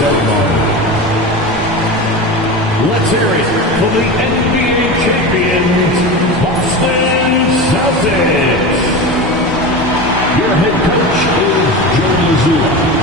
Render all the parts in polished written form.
set mark. Let's hear it for the NBA champions, Boston Celtics. Your head coach is Joe Mazzulla.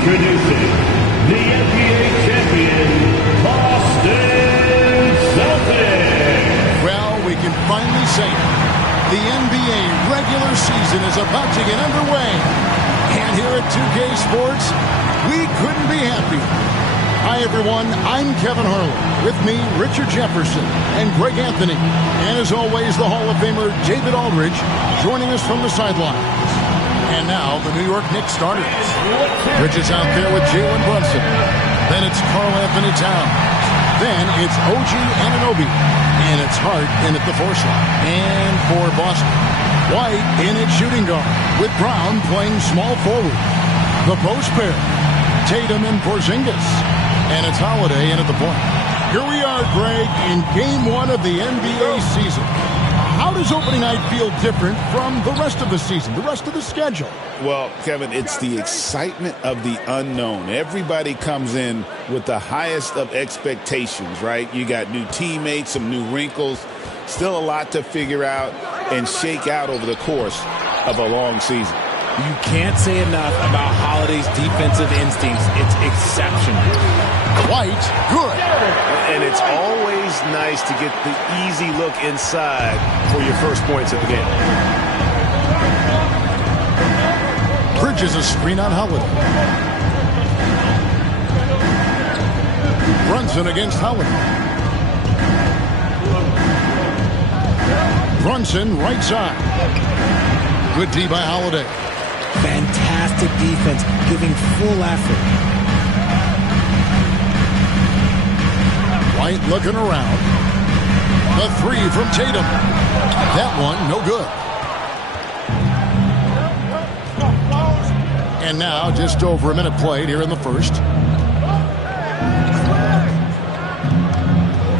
Introducing the NBA champion, Boston Celtics. Well, we can finally say it. The NBA regular season is about to get underway. And here at 2K Sports, we couldn't be happier. Hi, everyone. I'm Kevin Harlan. With me, Richard Jefferson and Greg Anthony. And as always, the Hall of Famer David Aldridge joining us from the sidelines. And now, the New York Knicks starters. Rich is out there with Jalen Brunson. Then it's Karl Anthony Towns. Then it's OG Anunoby. And it's Hart in at the 4 slot. And for Boston, White in at shooting guard, with Brown playing small forward. The post pair, Tatum and Porzingis. And it's Holiday in at the point. Here we are, Greg, in Game 1 of the NBA season. How does opening night feel different from the rest of the season, the rest of the schedule? Well, Kevin, it's the excitement of the unknown. Everybody comes in with the highest of expectations, right? You got new teammates, some new wrinkles, still a lot to figure out and shake out over the course of a long season. You can't say enough about Holiday's defensive instincts. It's exceptional. White, good. And it's always nice to get the easy look inside for your first points of the game. Launches a screen on Holiday. Brunson against Holiday. Brunson right side. Good D by Holiday. Fantastic defense, giving full effort. White looking around. The three from Tatum. That one, no good. And now, just over a minute played here in the first.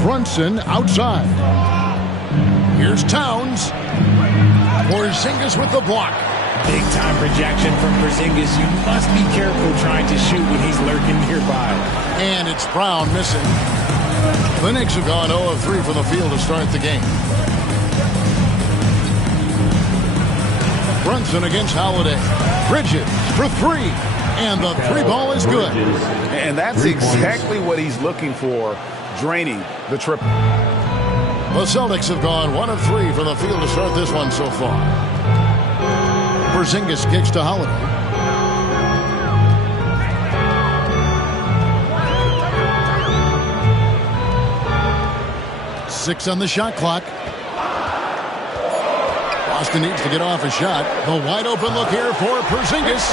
Brunson outside. Here's Towns. Porzingis with the block. Big time projection from Porzingis. You must be careful trying to shoot when he's lurking nearby. And it's Brown missing. The Knicks have gone 0 of 3 from the field to start the game. Brunson against Holiday. Bridges for three. And the three ball is good. And that's exactly what he's looking for, draining the triple. The Celtics have gone 1 of 3 from the field to start this one so far. Porzingis kicks to Holiday. Six on the shot clock. Boston needs to get off a shot. The wide open look here for Porzingis.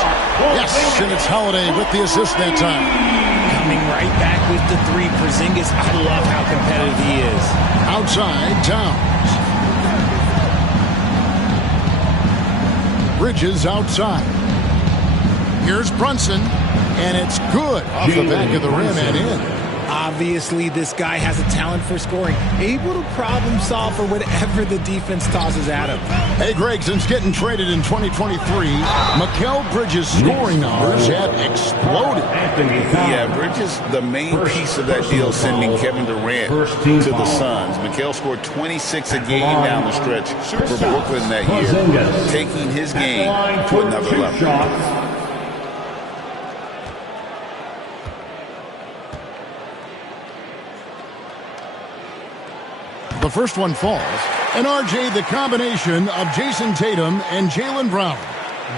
Yes, and it's Holiday with the assist that time. Coming right back with the three. Porzingis, I love how competitive he is. Outside, Towns. Bridges outside. Here's Brunson, and it's good off the back of the rim and in. Obviously, this guy has a talent for scoring. Able to problem solve for whatever the defense tosses at him. Hey, Greg, since getting traded in 2023, Mikal Bridges' scoring numbers have exploded. Yeah, Bridges, the main piece of that deal, sending Kevin Durant to the Suns. Mikal scored 26 a game down the stretch for Brooklyn that year, taking his game to another level. The first one falls. And RJ, the combination of Jason Tatum and Jaylen Brown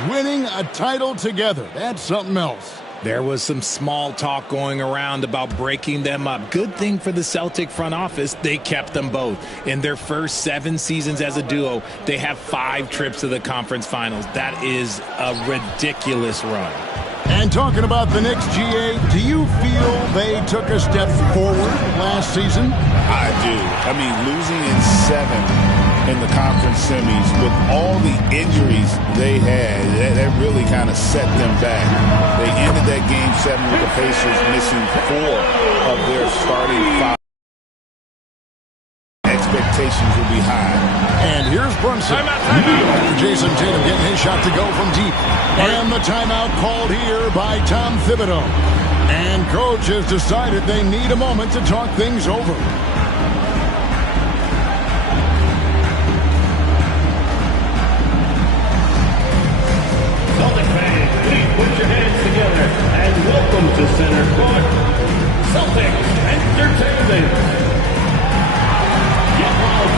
winning a title together. That's something else. There was some small talk going around about breaking them up. Good thing for the Celtic front office, they kept them both. In their first 7 seasons as a duo, they have 5 trips to the conference finals. That is a ridiculous run. And talking about the Knicks, GA, do you feel they took a step forward last season? I do. I mean, losing in 7 in the conference semis with all the injuries they had, that really kind of set them back. They ended that game 7 with the Pacers missing 4 of their starting 5. Expectations will be high. And here's Brunson. After Jason Tatum getting his shot to go from deep. And the timeout called here by Tom Thibodeau. And coach has decided they need a moment to talk things over. Celtic fans, please put your hands together and welcome to Center Court, Celtics Entertainment.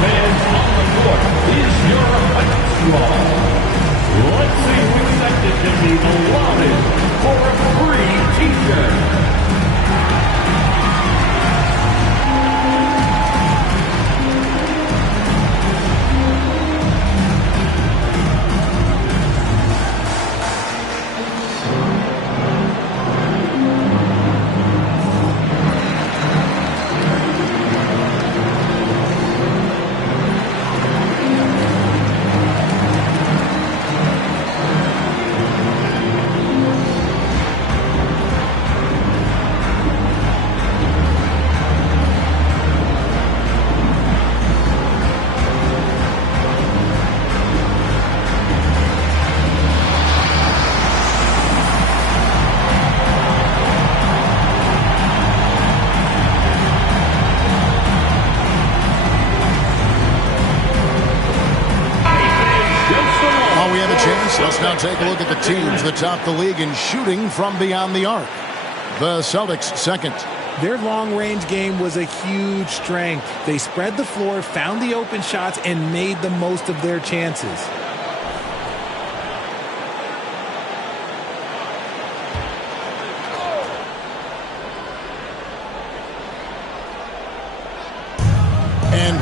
Fans on the court is your fight squad. Let's see who accepted to be allotted for a free t-shirt. Let's now take a look at the teams that top the league in shooting from beyond the arc. The Celtics second. Their long-range game was a huge strength. They spread the floor, found the open shots, and made the most of their chances.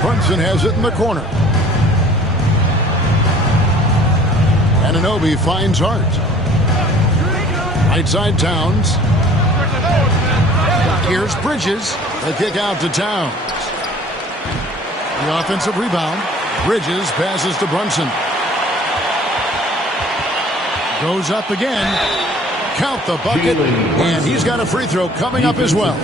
Brunson has it in the corner. Anunoby finds Hart. Right side Towns. Here's Bridges. The kick out to Towns. The offensive rebound. Bridges passes to Brunson. Goes up again. Count the bucket. And he's got a free throw coming up as well.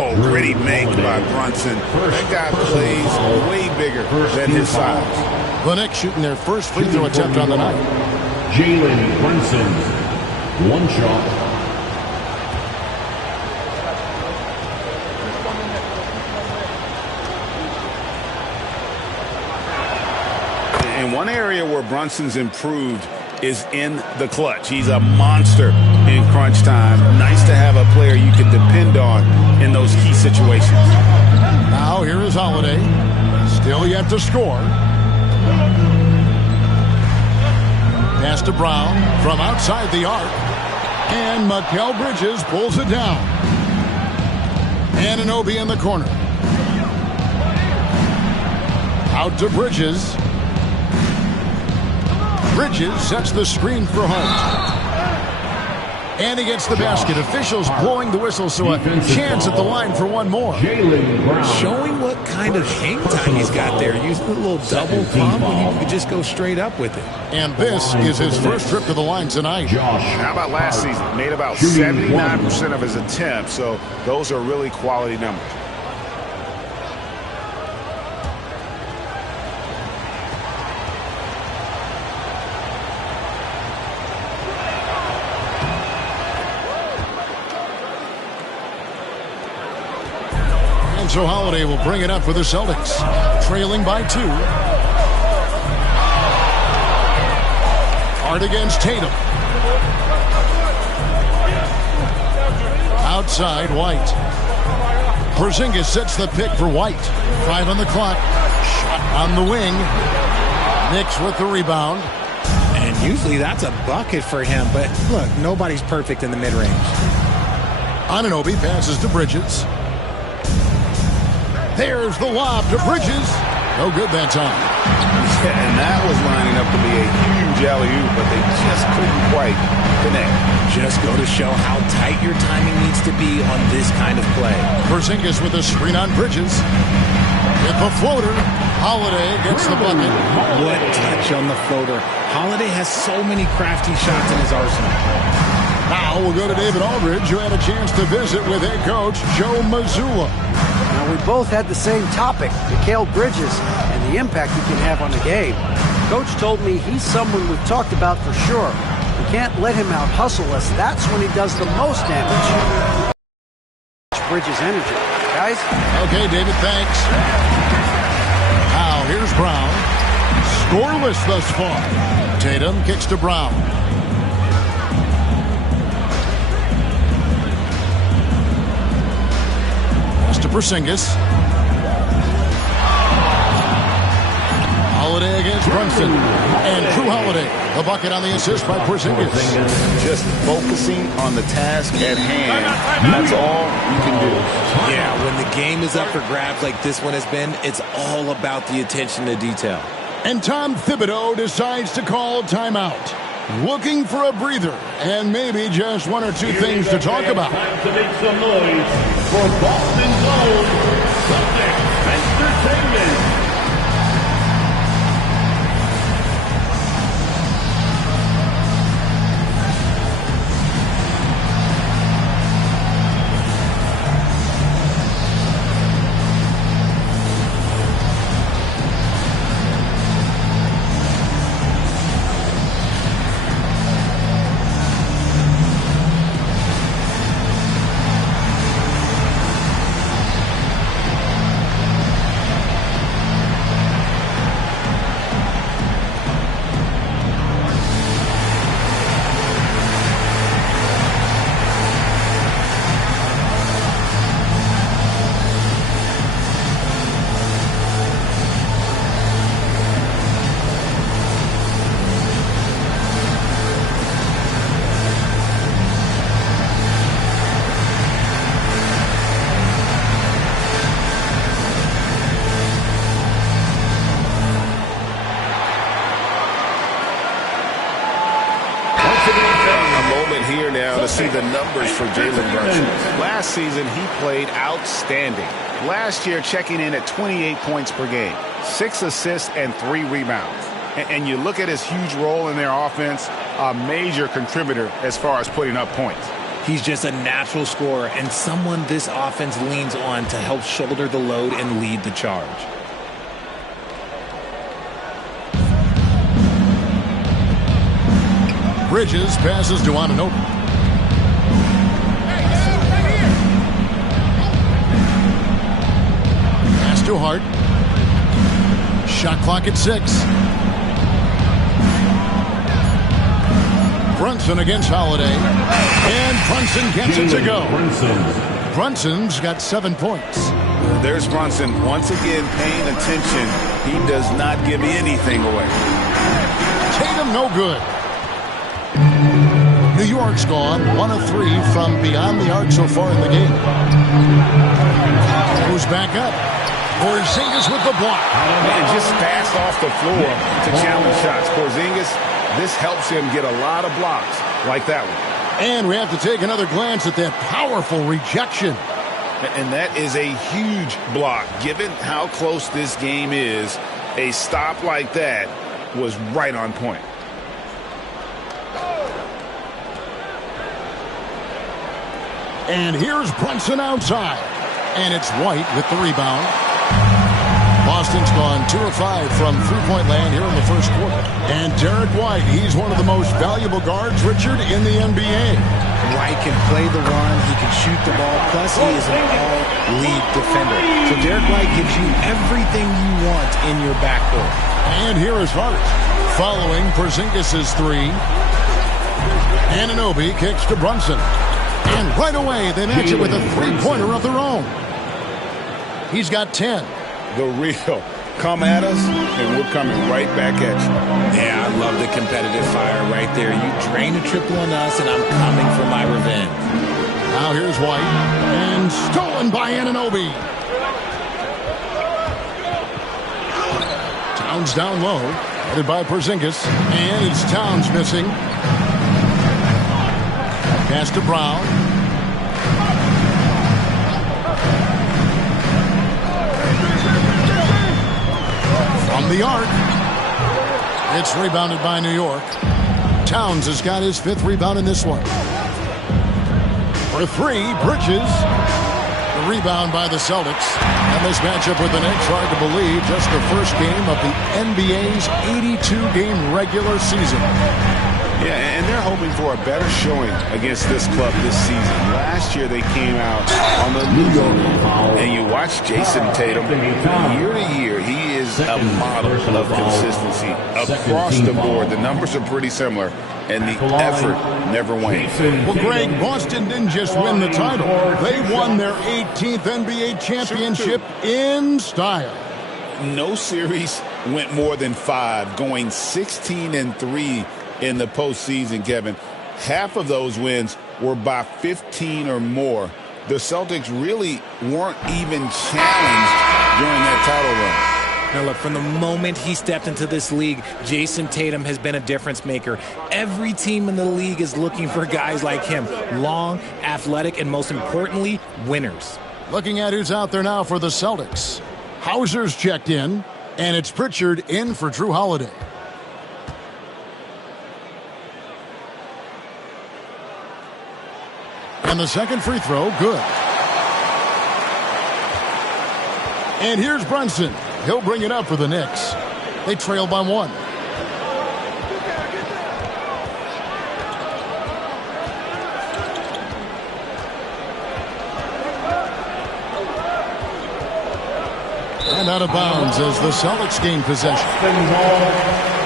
Oh, gritty make by Brunson. That guy plays way bigger than his size. The Knicks shooting their first free throw attempt on the night. Jalen Brunson, one shot. And one area where Brunson's improved is in the clutch. He's a monster in crunch time. Nice to have a player you can depend on in those key situations. Now here is Holiday. Still yet to score. Pass to Brown from outside the arc. And Mikal Bridges pulls it down. Anunoby in the corner. Out to Bridges. Bridges sets the screen for Hart. And he gets the basket. Officials blowing the whistle, so a chance at the line for one more. Showing what kind of hang time he's got there. Using a little double pump when you could just go straight up with it. And this is his first trip to the line tonight. How about last season? Made about 79% of his attempts, so those are really quality numbers. So Holiday will bring it up for the Celtics, trailing by 2. Hard against Tatum. Outside, White. Porzingis sets the pick for White. 5 on the clock. Shot on the wing. Knicks with the rebound. And usually that's a bucket for him, but look, nobody's perfect in the mid-range. Anunoby passes to Bridges. There's the lob to Bridges. No good that time. Yeah, and that was lining up to be a huge alley-oop, but they just couldn't quite connect. Just go to show how tight your timing needs to be on this kind of play. Porzingis with a screen on Bridges. With the floater, Holiday gets the bucket. What touch on the floater. Holiday has so many crafty shots in his arsenal. Now we'll go to David Aldridge, who had a chance to visit with head coach Joe Mazzulla. Now, we both had the same topic, Mikal Bridges, and the impact he can have on the game. Coach told me he's someone we've talked about for sure. We can't let him out-hustle us. That's when he does the most damage. Bridges' energy. Guys? Okay, David, thanks. Now, here's Brown. Scoreless thus far. Tatum kicks to Brown. To Porzingis. Holiday against Brunson. And Drew Holiday. The bucket on the assist by Porzingis. Just focusing on the task at hand. That's all you can do. Yeah, when the game is up for grabs like this one has been, it's all about the attention to detail. And Tom Thibodeau decides to call timeout. Looking for a breather and maybe just one or two things to talk about. Time to make some noise for Boston's own Celtics Entertainment. to see the numbers for Jalen Brunson. Last season, he played outstanding. Last year, checking in at 28 points per game, 6 assists and 3 rebounds. And you look at his huge role in their offense, a major contributor as far as putting up points. He's just a natural scorer and someone this offense leans on to help shoulder the load and lead the charge. Bridges passes to Anunoby. Pass to Hart. Shot clock at 6. Brunson against Holiday. And Brunson gets it to go. Brunson's got 7 points. There's Brunson once again paying attention. He does not give anything away. Tatum no good. New York's gone 1 of 3 from beyond the arc so far in the game. Goes back up. Porzingis with the block. And just fast off the floor to challenge shots. Porzingis, this helps him get a lot of blocks like that one. And we have to take another glance at that powerful rejection. And that is a huge block. Given how close this game is, a stop like that was right on point. And here's Brunson outside. And it's White with the rebound. Boston's gone 2 of 5 from three-point land here in the first quarter. And Derek White, he's one of the most valuable guards, Richard, in the NBA. White can play the one, he can shoot the ball, plus he is an all-league defender. So Derek White gives you everything you want in your backcourt. And here is Hart, following Porzingis' 3. Anunoby kicks to Brunson. And right away, they match it with a three-pointer of their own. He's got 10. The real. Come at us, and we're coming right back at you. Yeah, I love the competitive fire right there. You drain a triple on us, and I'm coming for my revenge. Now here's White. And stolen by Anunoby. Towns down low. Headed by Porzingis. And it's Towns missing. Pass to Brown. From the arc. It's rebounded by New York. Towns has got his 5th rebound in this one. For 3, Bridges. The rebound by the Celtics. And this matchup with the Knicks, hard to believe, just the first game of the NBA's 82-game regular season. Yeah, and they're hoping for a better showing against this club this season. Last year they came out on the losing end. And you watch Jason Tatum, year to year, he is a model of consistency across the board. The numbers are pretty similar, and the effort never wanes. Well, Greg, Boston didn't just win the title. They won their 18th NBA championship in style. No series went more than 5, going 16-3 in the postseason, Kevin. Half of those wins were by 15 or more. The Celtics really weren't even challenged during that title run. Now look, from the moment he stepped into this league, Jason Tatum has been a difference maker. Every team in the league is looking for guys like him. Long, athletic, and most importantly, winners. Looking at who's out there now for the Celtics. Hauser's checked in, and it's Pritchard in for Drew Holiday. And the second free throw, good. And here's Brunson. He'll bring it up for the Knicks. They trail by 1. And out of bounds as the Celtics gain possession.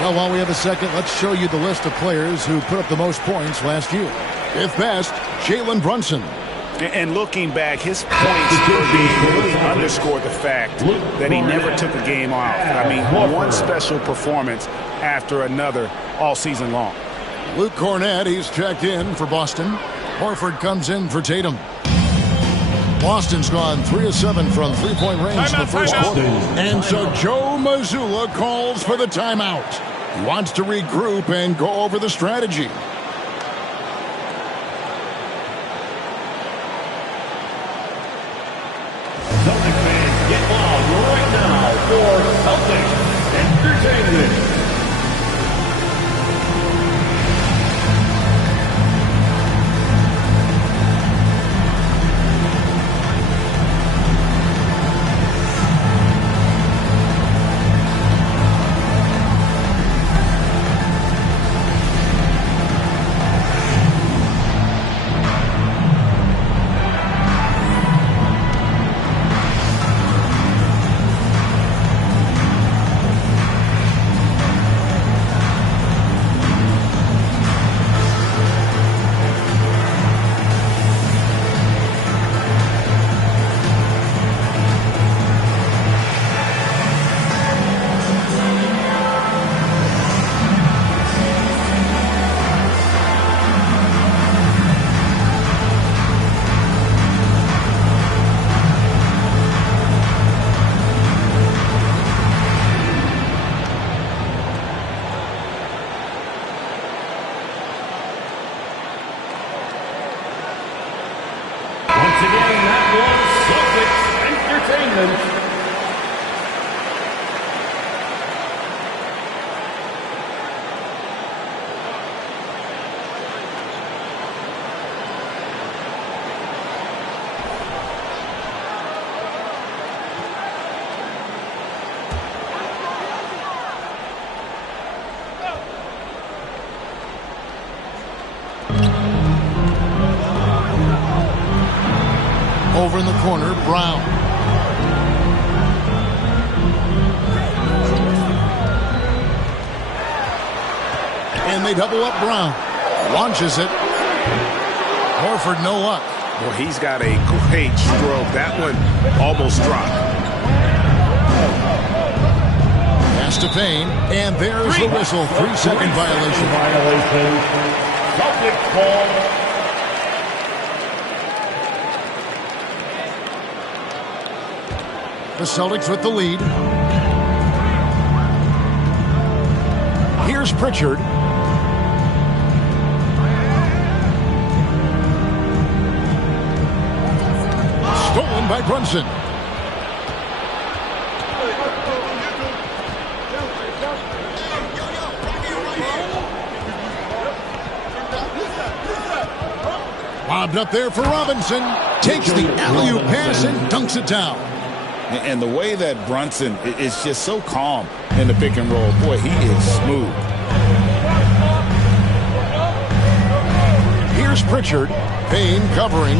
Well, while we have a second, let's show you the list of players who put up the most points last year. 5th best, Jalen Brunson. And looking back, his points per game really underscored the fact that he never took a game off. I mean, one special performance after another all season long. Luke Cornett, he's checked in for Boston. Horford comes in for Tatum. Boston's gone 3 of 7 from three-point range in the first quarter. And so Joe Mazzulla calls for the timeout. He wants to regroup and go over the strategy. Simmons. Over in the corner, Brown. And they double up Brown. Launches it. Horford, no luck. Well, he's got a great stroke. That one almost dropped. Pass to Payne. And there's the whistle. 3-second violation. Celtic ball. The Celtics with the lead. Here's Pritchard. Stolen by Brunson. Lobbed up there for Robinson. Takes the alley-oop pass and dunks it down. And the way that Brunson is just so calm in the pick and roll. Boy, he is smooth. Here's Pritchard. Payne covering.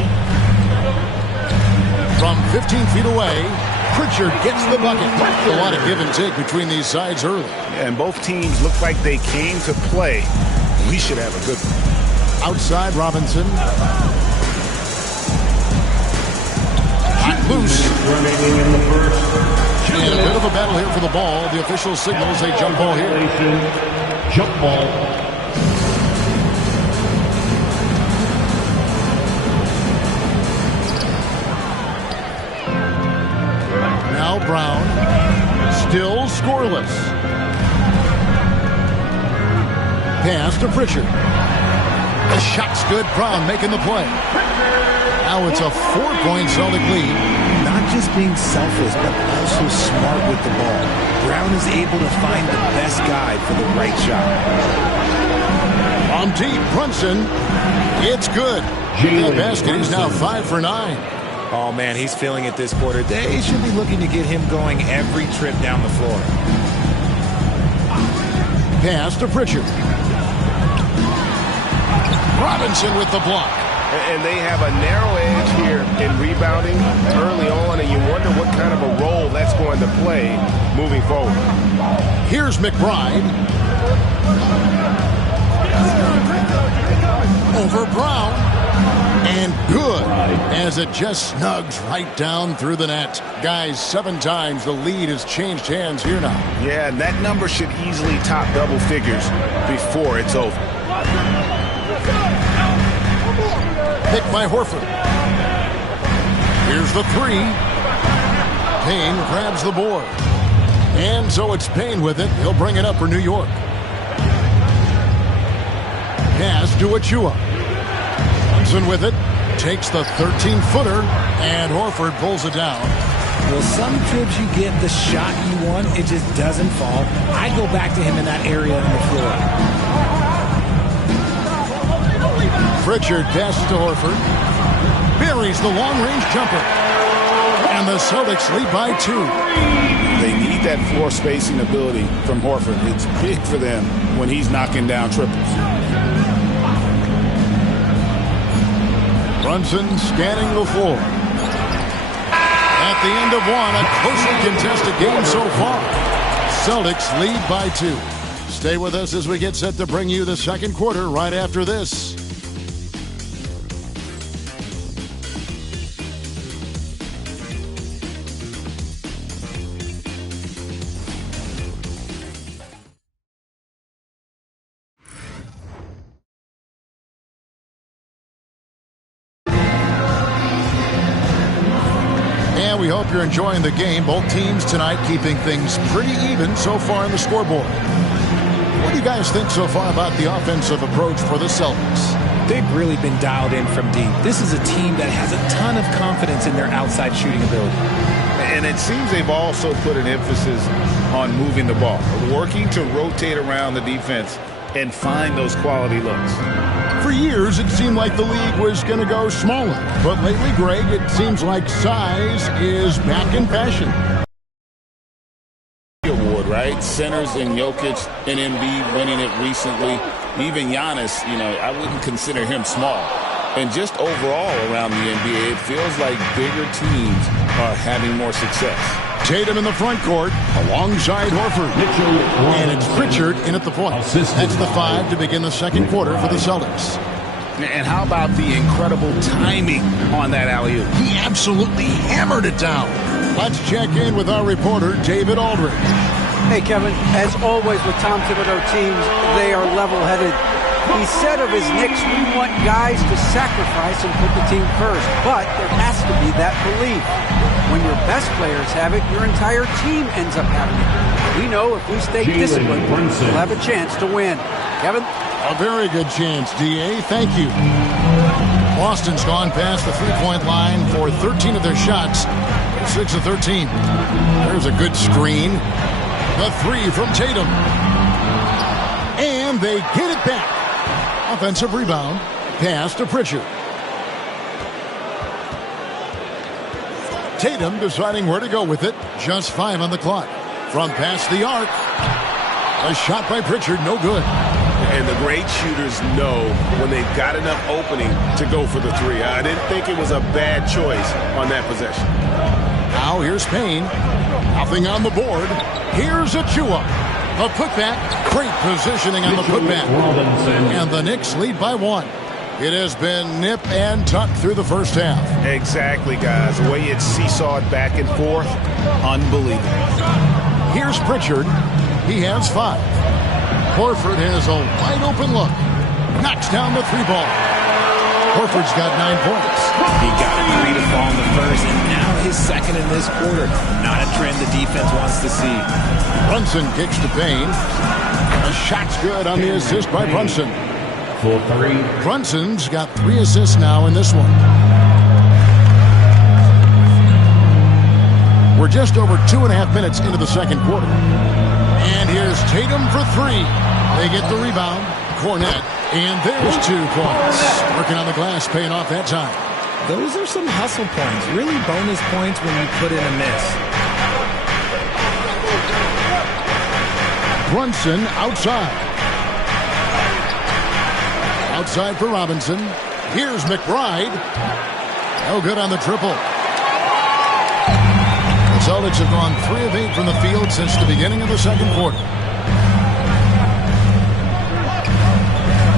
From 15 feet away, Pritchard gets the bucket. A lot of give and take between these sides early. And both teams look like they came to play. We should have a good one. Outside Robinson. Loose. Remaining in the first. And a bit of a battle here for the ball. The official signals a jump ball here. Jump ball. Now Brown. Still scoreless. Pass to Pritchard. The shot's good. Brown making the play. Now it's a 4-point Celtic lead. Not just being selfless, but also smart with the ball. Brown is able to find the best guy for the right shot. On deep, Brunson. It's good. The basket is now 5 for 9. Oh, man, he's feeling it this quarter. They should be looking to get him going every trip down the floor. Pass to Pritchard. Robinson with the block. And they have a narrow edge here in rebounding early on, and you wonder what kind of a role that's going to play moving forward. Here's McBride. Over Brown. And good, as it just snugs right down through the net. Guys, 7 times the lead has changed hands here now. Yeah, and that number should easily top double figures before it's over. Picked by Horford. Here's the 3. Payne grabs the board. And so it's Payne with it. He'll bring it up for New York. Pass to Achua. Brunson with it. Takes the 13-footer. And Horford pulls it down. Well, some trips you get the shot you want. It just doesn't fall. I go back to him in that area on the floor. Pritchard passes to Horford. Buries the long-range jumper. And the Celtics lead by 2. They need that floor spacing ability from Horford. It's big for them when he's knocking down triples. Brunson scanning the floor. At the end of one, a closely contested game so far. Celtics lead by 2. Stay with us as we get set to bring you the second quarter right after this. We hope you're enjoying the game. Both teams tonight keeping things pretty even so far in the scoreboard. What do you guys think so far about the offensive approach for the Celtics? They've really been dialed in from deep. This is a team that has a ton of confidence in their outside shooting ability. And it seems they've also put an emphasis on moving the ball, working to rotate around the defense and find those quality looks. For years, it seemed like the league was going to go smaller. But lately, Greg, it seems like size is back in fashion. Award, right? Centers and Jokic and Embiid winning it recently. Even Giannis, I wouldn't consider him small. And just overall around the NBA, it feels like bigger teams are having more success. Tatum in the front court alongside Horford. And it's Pritchard in at the point. That's the 5 to begin the second quarter for the Celtics. And how about the incredible timing on that alley-oop? He absolutely hammered it down. Let's check in with our reporter, David Aldridge. Hey, Kevin, as always with Tom Thibodeau teams, they are level-headed. He said of his Knicks, we want guys to sacrifice and put the team first, but there has to be that belief. When your best players have it, your entire team ends up having it. We know if we stay disciplined, we'll have a chance to win. Kevin? A very good chance, D.A. Thank you. Boston's gone past the three-point line for 13 of their shots. 6 of 13. There's a good screen. The 3 from Tatum. And they get it back. Offensive rebound. Pass to Pritchard. Tatum deciding where to go with it. Just 5 on the clock. From past the arc. A shot by Pritchard, no good. And the great shooters know when they've got enough opening to go for the 3. I didn't think it was a bad choice on that possession. Now here's Payne. Nothing on the board. Here's Achua. A putback. Great positioning on the putback. And the Knicks lead by 1. It has been nip and tuck through the first half. Exactly, guys. The way it's seesawed back and forth, unbelievable. Here's Pritchard. He has 5. Horford has a wide-open look. Knocks down the 3 ball. Horford's got 9 points. He got a 3 to fall in the first, and now his second in this quarter. Not a trend the defense wants to see. Brunson kicks to Payne. A shot's good on the assist by Brunson. For 3. Brunson's got 3 assists now in this one. We're just over 2.5 minutes into the second quarter. And here's Tatum for 3. They get the rebound. Cornette. And there's 2 points. Working on the glass, paying off that time. Those are some hustle points. Really bonus points when you put in a miss. Brunson outside. Outside for Robinson. Here's McBride. No good on the triple. The Celtics have gone 3 of 8 from the field since the beginning of the second quarter.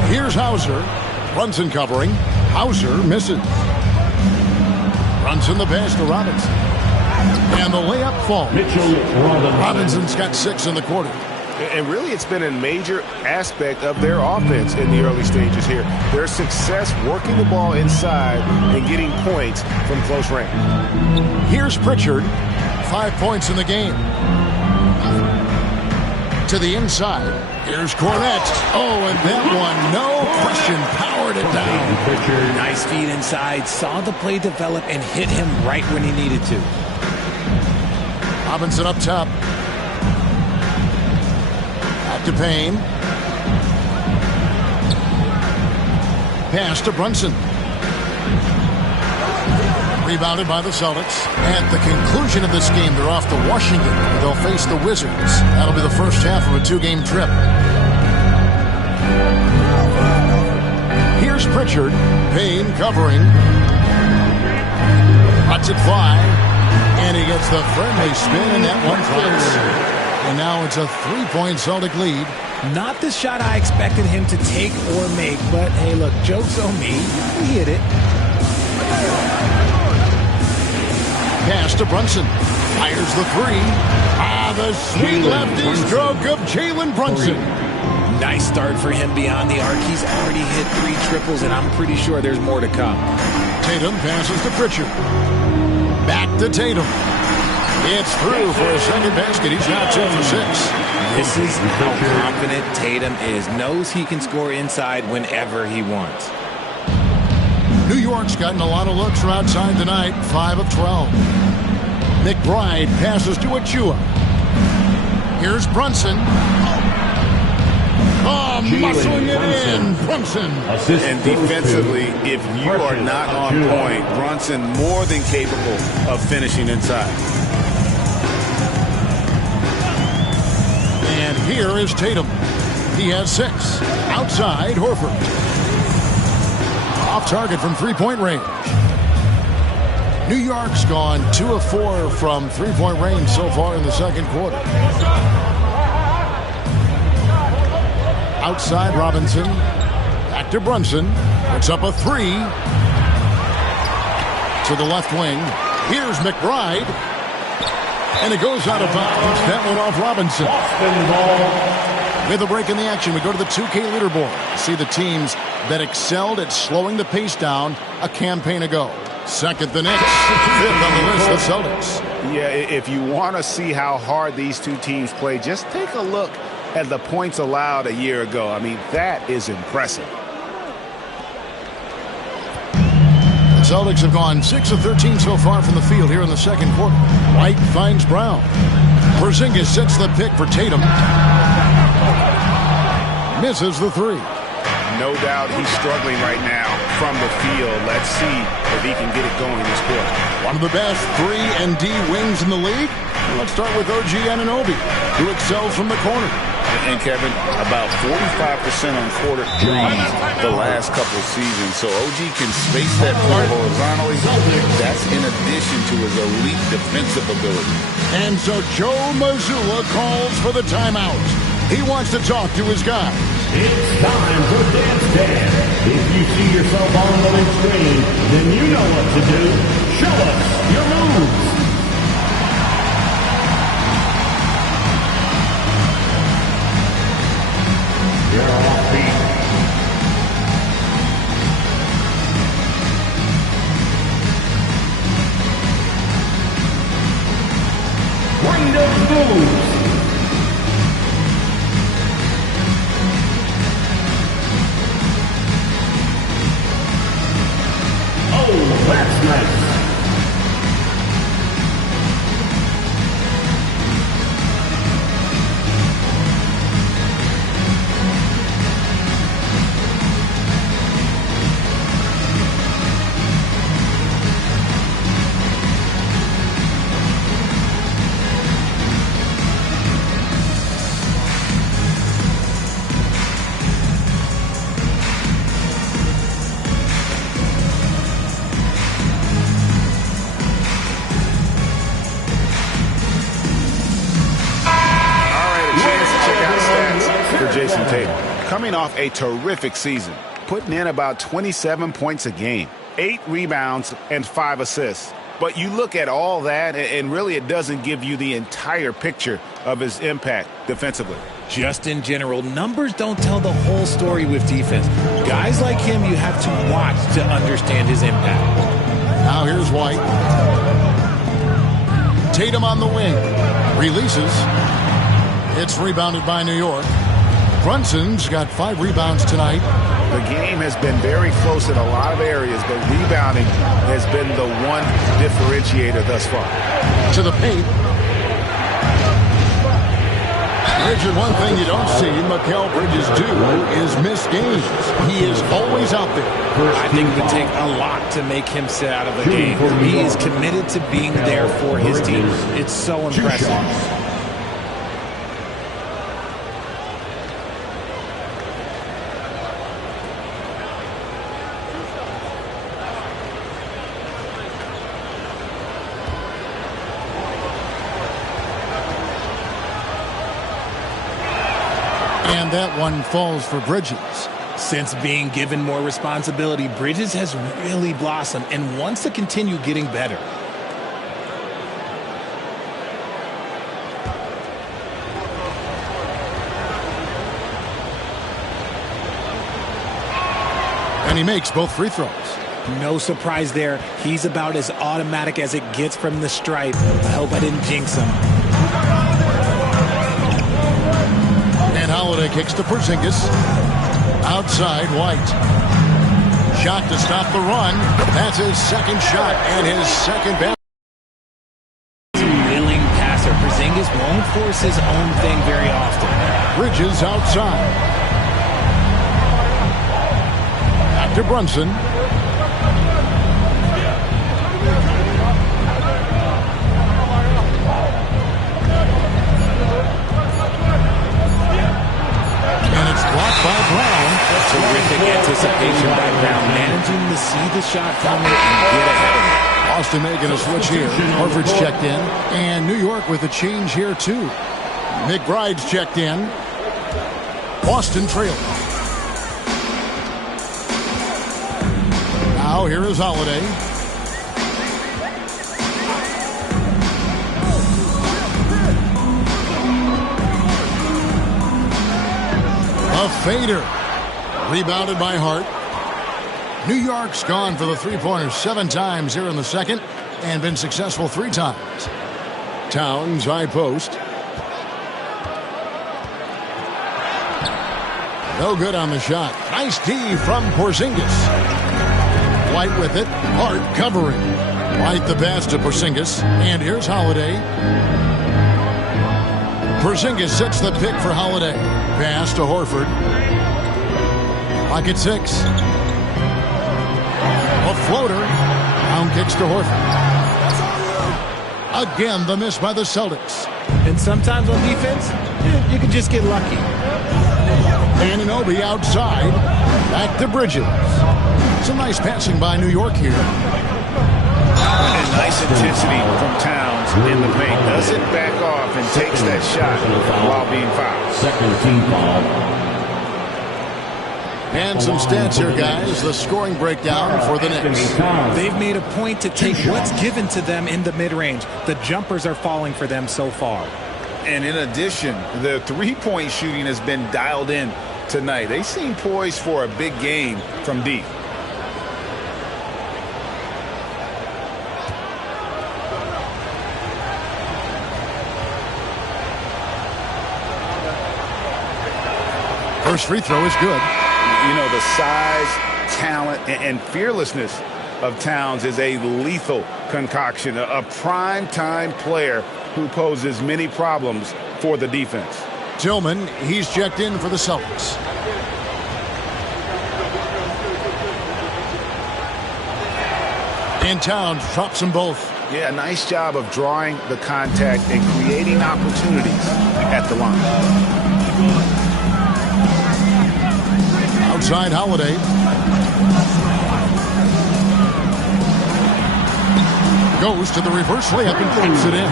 Here's Hauser. Brunson covering. Hauser misses. Brunson the pass to Robinson. And the layup falls. Robinson's got 6 in the quarter. And really, it's been a major aspect of their offense in the early stages here. Their success working the ball inside and getting points from close range. Here's Pritchard. 5 points in the game. To the inside. Here's Cornette. Oh, and that one, no question, powered it down. Nice feed inside. Saw the play develop and hit him right when he needed to. Robinson up top. To Payne. Pass to Brunson. Rebounded by the Celtics. At the conclusion of this game, they're off to Washington. They'll face the Wizards. That'll be the first half of a 2-game trip. Here's Pritchard. Payne covering. Lets it fly. And he gets the friendly spin, and that one flies. And now it's a 3-point Celtic lead. Not the shot I expected him to take or make, but hey, look, joke's on me. He hit it. Pass to Brunson. Fires the 3. The sweet lefty stroke of Jalen Brunson. Nice start for him beyond the arc. He's already hit 3 triples, and I'm pretty sure there's more to come. Tatum passes to Pritchard. Back to Tatum. It's through for a second basket. He's now 2 for 6. This is how confident Tatum is. Knows he can score inside whenever he wants. New York's gotten a lot of looks from outside tonight. 5 of 12. McBride passes to Achua. Here's Brunson. Oh, muscling it in. Brunson. And defensively, if you are not on point, Brunson more than capable of finishing inside. And here is Tatum. He has 6. Outside, Horford. Off target from three-point range. New York's gone 2 of 4 from three-point range so far in the second quarter. Outside, Robinson. Back to Brunson. Puts up a 3. To the left wing. Here's McBride. And it goes out of bounds. That went off Robinson. With a break in the action, we go to the 2K leaderboard. See the teams that excelled at slowing the pace down a campaign ago. Second, the Knicks. 5th on the list, the Celtics. Yeah, if you want to see how hard these two teams play, just take a look at the points allowed a year ago. I mean, that is impressive. The Celtics have gone 6 of 13 so far from the field here in the second quarter. White finds Brown. Porzingis sets the pick for Tatum. Misses the 3. No doubt he's struggling right now from the field. Let's see if he can get it going this quarter. One of the best 3 and D wings in the league. Let's start with OG Anunoby, who excels from the corner. And Kevin, about 45% on quarter threes the last couple of seasons. So OG can space that floor horizontally. That's in addition to his elite defensive ability. And so Joe Mazzulla calls for the timeout. He wants to talk to his guys. It's time for Dance Dance. If you see yourself on the big screen, then you know what to do. Show us your moves. You're off beat. Bring those moves. Oh, that's nice. Jason Tatum, coming off a terrific season, putting in about 27 points a game, 8 rebounds, and 5 assists. But you look at all that, and really it doesn't give you the entire picture of his impact defensively. Just in general, numbers don't tell the whole story with defense. Guys like him, you have to watch to understand his impact. Now here's White. Tatum on the wing. Releases. It's rebounded by New York. Brunson's got 5 rebounds tonight. The game has been very close in a lot of areas, but rebounding has been the one differentiator thus far. To the paint. Richard, one thing you don't see Mikal Bridges do is miss games. He is always out there. I think it would take a lot to make him sit out of a game. He is committed to being there for his team. It's so impressive. And that one falls for Bridges. Since being given more responsibility, Bridges has really blossomed and wants to continue getting better. And he makes both free throws. No surprise there. He's about as automatic as it gets from the stripe. I hope I didn't jinx him. And Holiday kicks to Porzingis. Outside, White. Shot to stop the run. That's his second shot and his second basket. force his own thing very often. Bridges outside. Back to Brunson. And it's blocked by Brown. Terrific anticipation by Brown, managing to see the shot coming and get ahead of it. Austin making a switch here. Horford's checked in. And New York with a change here, too. McBride's checked in. Boston trails. Now here is Holiday. A fader. Rebounded by Hart. New York's gone for the three-pointers 7 times here in the second and been successful 3 times. Towns, high post. No good on the shot. Nice D from Porzingis. White with it. Hart covering. White the pass to Porzingis. And here's Holiday. Porzingis sets the pick for Holiday. Pass to Horford. Pocket 6. A floater. Brown kicks to Horford. Again, the miss by the Celtics. And sometimes on defense, you can just get lucky. Anunoby outside. Back to Bridges. Some nice passing by New York here. And nice intensity from Towns in the paint. Doesn't back off and takes that shot while being fouled. Second team foul. And some stats here, guys. The scoring breakdown for the Knicks. They've made a point to take what's given to them in the mid-range. The jumpers are falling for them so far. And in addition, the three-point shooting has been dialed in tonight. They seem poised for a big game from deep. First free throw is good. You know, the size, talent, and fearlessness of Towns is a lethal concoction, a prime-time player who poses many problems for the defense. Tillman, he's checked in for the Celtics. And Towns drops them both. Yeah, nice job of drawing the contact and creating opportunities at the line. Outside Holiday. Goes to the reverse layup and puts it in.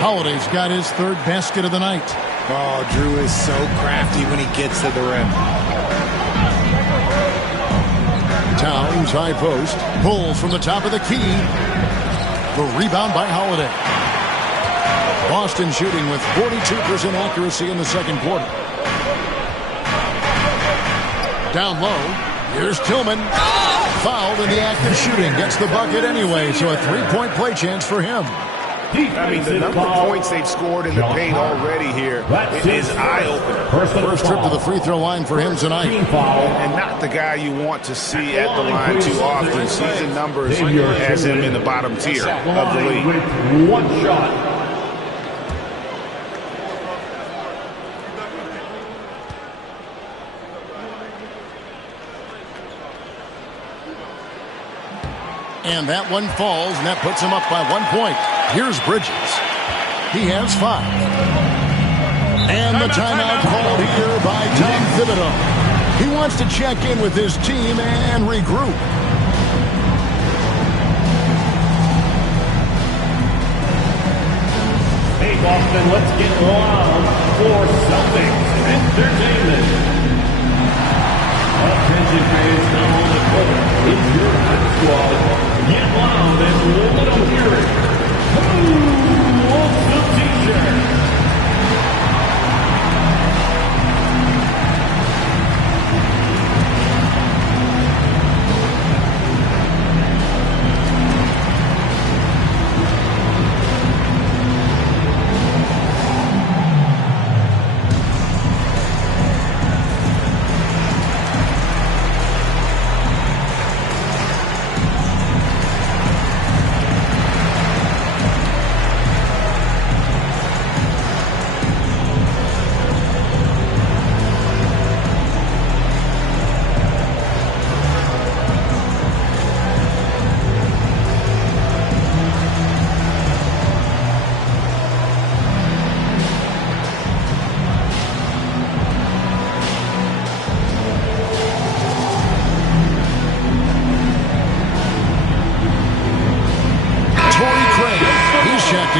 Holiday's got his 3rd basket of the night. Oh, Drew is so crafty when he gets to the rim. Towns, high post. Pulls from the top of the key. The rebound by Holiday. Boston shooting with 42% accuracy in the second quarter. Down low. Here's Tillman. Fouled in the act of shooting. Gets the bucket anyway, so a 3-point play chance for him. I mean, the number of points they've scored in the paint already here, it is eye-opening. First trip to the free throw line for him tonight. And not the guy you want to see at the line too often. Season numbers has him in the bottom tier of the league. With 1 shot. And that one falls, and that puts him up by 1 point. Here's Bridges. He has 5. And the timeout called here by Tom Thibodeau. He wants to check in with his team and regroup. Hey, Boston, let's get loud for Celtics Entertainment. Attention fans now on the court. It's your hot squad. Get loud and let them hear it. Who wants the t-shirt?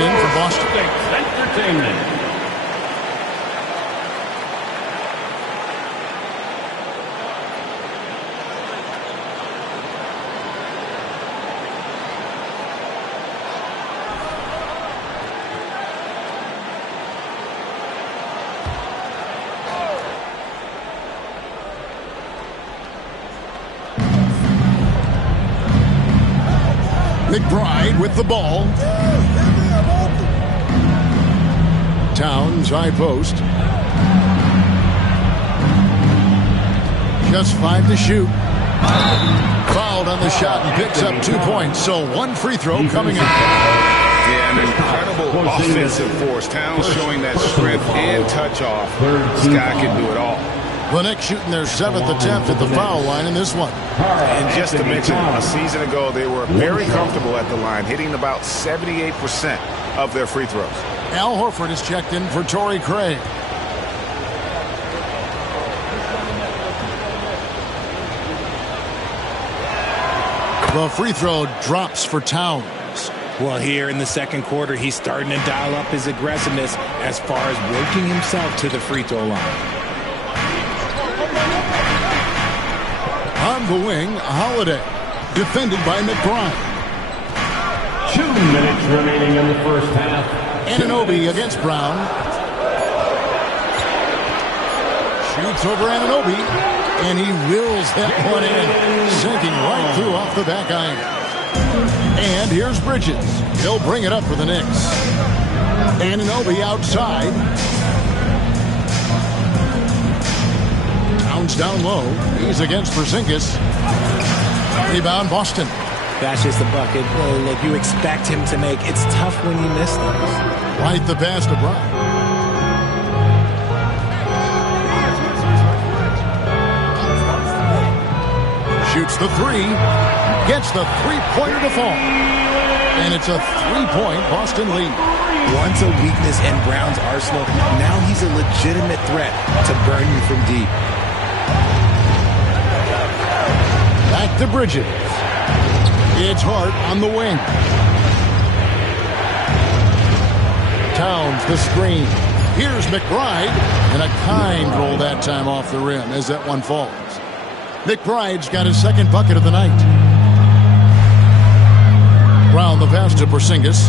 in for Boston. Entertainment. McBride with the ball. Towns, high post. Just 5 to shoot. Fouled on the shot and picks up 2 points. So 1 free throw coming up. Yeah, an incredible offensive force. Towns showing that strength and touch off. This guy can do it all. The Knicks shooting their 7th attempt at the foul line in this one. And just to mention, a season ago, they were very comfortable at the line, hitting about 78% of their free throws. Al Horford is checked in for Torrey Craig. The free throw drops for Towns. Well, here in the second quarter, he's starting to dial up his aggressiveness as far as working himself to the free throw line. On the wing, Holiday, defended by McBride. 2 minutes remaining in the first half. Anunoby against Brown. Shoots over Anunoby, and he wills that one in, sinking right through off the back iron. And here's Bridges. He'll bring it up for the Knicks. Anunoby outside. Towns down low. He's against Porzingis. Rebound, Boston. That's just the bucket. Well, look, you expect him to make. It's tough when you miss those. Right the pass to Brown. Shoots the 3. Gets the three-pointer to fall. And it's a 3-point Boston lead. Once a weakness in Brown's arsenal, now he's a legitimate threat to burn you from deep. Back to Bridges. It's Hart on the wing. Towns the screen. Here's McBride. And a kind roll that time off the rim as that one falls. McBride's got his second bucket of the night. Brown the pass to Porzingis.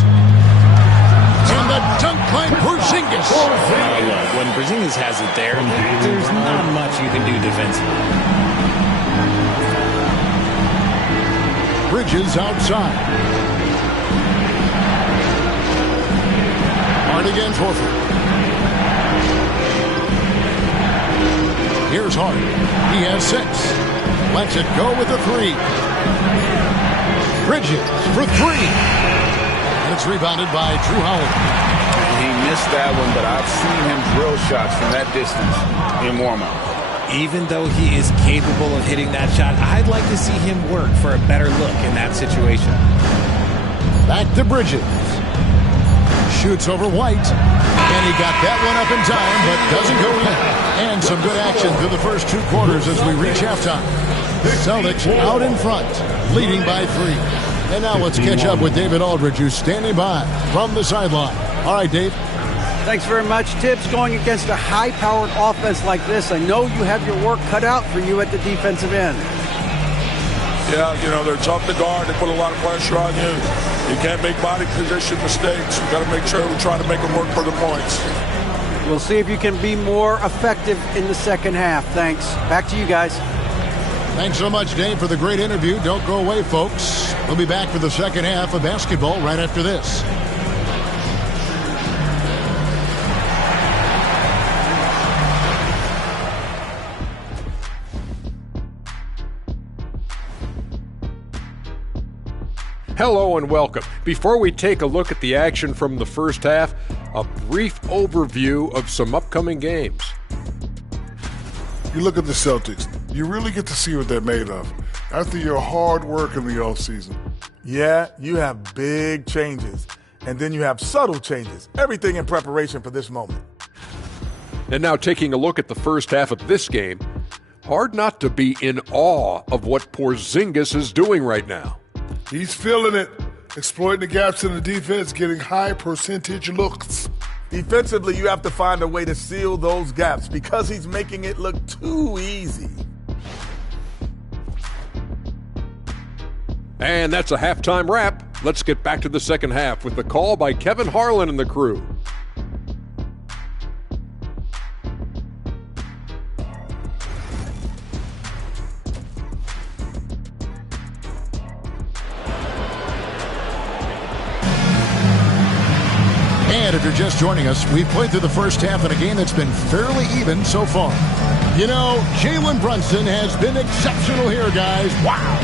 And the dunk by Porzingis. Look, when Porzingis has it there, there's not much you can do defensively. Bridges outside. Hart against Horford. Here's Hart. He has 6. Lets it go with a 3. Bridges for 3. And it's rebounded by Drew Howard. He missed that one, but I've seen him drill shots from that distance in warm-up. Even though he is capable of hitting that shot, I'd like to see him work for a better look in that situation. Back to Bridges. Shoots over White. And he got that one up in time, but doesn't go in. And some good action through the first 2 quarters as we reach halftime. The Celtics out in front, leading by 3. And now let's catch up with David Aldridge, who's standing by from the sideline. All right, Dave. Thanks very much. Tibbs, going against a high-powered offense like this, I know you have your work cut out for you at the defensive end. Yeah, you know, they're tough to guard. They put a lot of pressure on you. You can't make body position mistakes. We've got to make sure we try to make them work for the points. We'll see if you can be more effective in the second half. Thanks. Back to you guys. Thanks so much, Dave, for the great interview. Don't go away, folks. We'll be back for the second half of basketball right after this. Hello and welcome. Before we take a look at the action from the first half, a brief overview of some upcoming games. You look at the Celtics, you really get to see what they're made of after your hard work in the offseason. Yeah, you have big changes, and then you have subtle changes. Everything in preparation for this moment. And now taking a look at the first half of this game, hard not to be in awe of what Porzingis is doing right now. He's feeling it. exploiting the gaps in the defense, getting high percentage looks. Defensively, you have to find a way to seal those gaps because he's making it look too easy. And that's a halftime wrap. Let's get back to the second half with the call by Kevin Harlan and the crew. And if you're just joining us, we've played through the first half in a game that's been fairly even so far. You know, Jalen Brunson has been exceptional here, guys. Wow.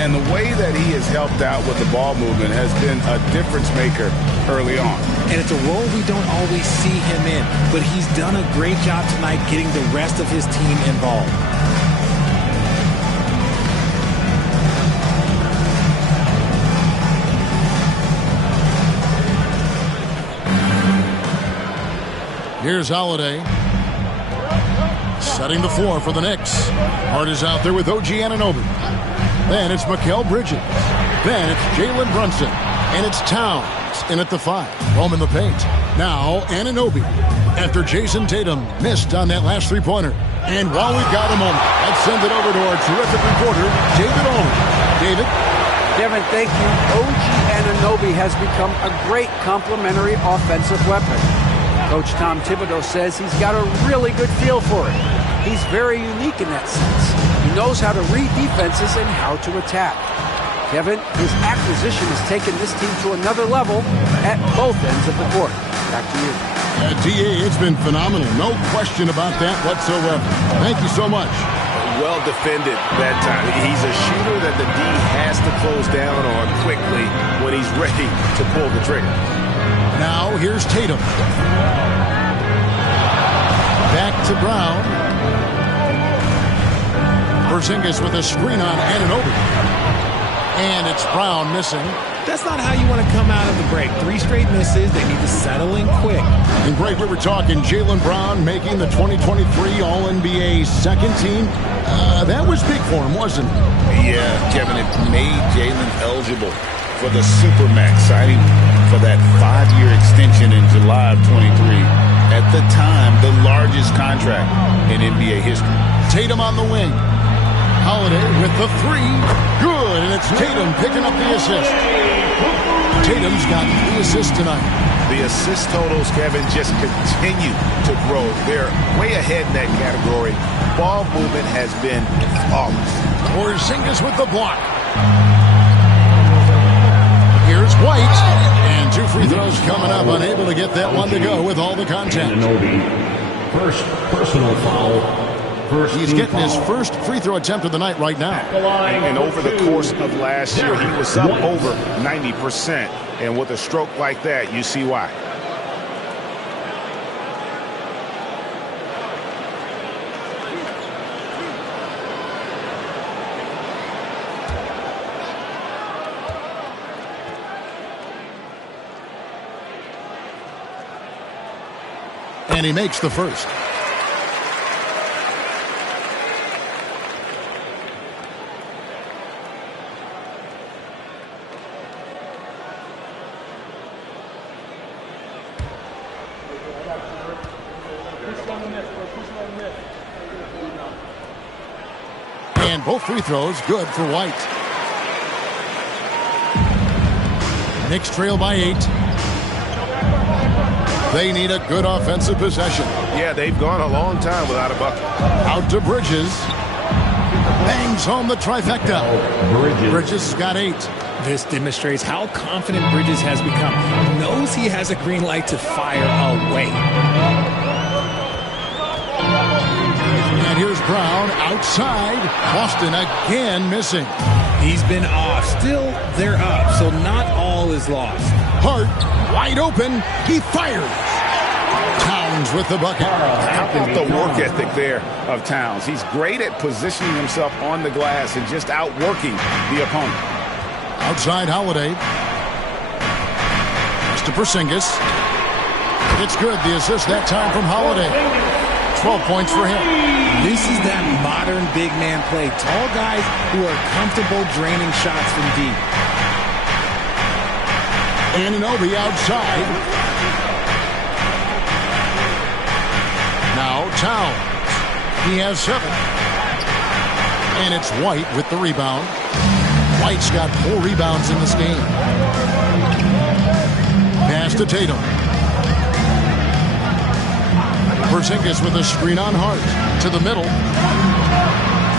And the way that he has helped out with the ball movement has been a difference maker early on. And it's a role we don't always see him in, but he's done a great job tonight getting the rest of his team involved. Here's Holiday. Setting the floor for the Knicks. Hart is out there with OG Anunoby. Then it's Mikal Bridges. Then it's Jalen Brunson. And it's Towns in at the 5. Home in the paint. Now Anunoby. After Jason Tatum missed on that last three-pointer. And while we've got a moment, let's send it over to our terrific reporter, David Olin. David? Kevin, thank you. OG Anunoby has become a great complementary offensive weapon. Coach Tom Thibodeau says he's got a really good feel for it. He's very unique in that sense. He knows how to read defenses and how to attack. Kevin, his acquisition has taken this team to another level at both ends of the court. Back to you. D.A., it's been phenomenal. No question about that whatsoever. Thank you so much. Well defended that time. He's a shooter that the D has to close down on quickly when he's ready to pull the trigger. Now here's Tatum. Back to Brown. Porzingis with a screen on Anunoby. And it's Brown missing. That's not how you want to come out of the break. 3 straight misses. They need to settle in quick. In break, we were talking Jaylen Brown making the 2023 All-NBA second team. That was big for him, wasn't it? Yeah, Kevin, it made Jalen eligible for the Supermax signing for that 5-year extension in July of 23. At the time, the largest contract in NBA history. Tatum on the wing. Holiday with the 3. Good, and it's Tatum picking up the assist. Tatum's got 3 assists tonight. The assist totals, Kevin, just continue to grow. They're way ahead in that category. Ball movement has been flawless. Porzingis with the block. Here's White. And 2 free throws coming up. Unable to get that one to go with all the contact. First personal foul. He's getting his first free throw attempt of the night right now. And over the course of last year, he was up over 90%. And with a stroke like that, you see why. And he makes the first. And both free throws good for White. Knicks trail by 8. They need a good offensive possession. Yeah, they've gone a long time without a bucket. Out to Bridges. Bangs home the trifecta. Bridges has got 8. This demonstrates how confident Bridges has become. He knows he has a green light to fire away. And here's Brown outside. Boston again missing. He's been off. Still, they're up, so not all is lost. Hart wide open. He fires. Towns with the bucket. How about the work ethic there of Towns? He's great at positioning himself on the glass and just outworking the opponent. Outside Holiday. Pass to Porzingis. It's good. The assist that time from Holiday. 12 points for him. This is that modern big man play. Tall guys who are comfortable draining shots from deep. Anunoby outside. Now Towns. He has 7. And it's White with the rebound. White's got 4 rebounds in this game. Pass to Tatum. Porzingis with a screen on Hart. To the middle.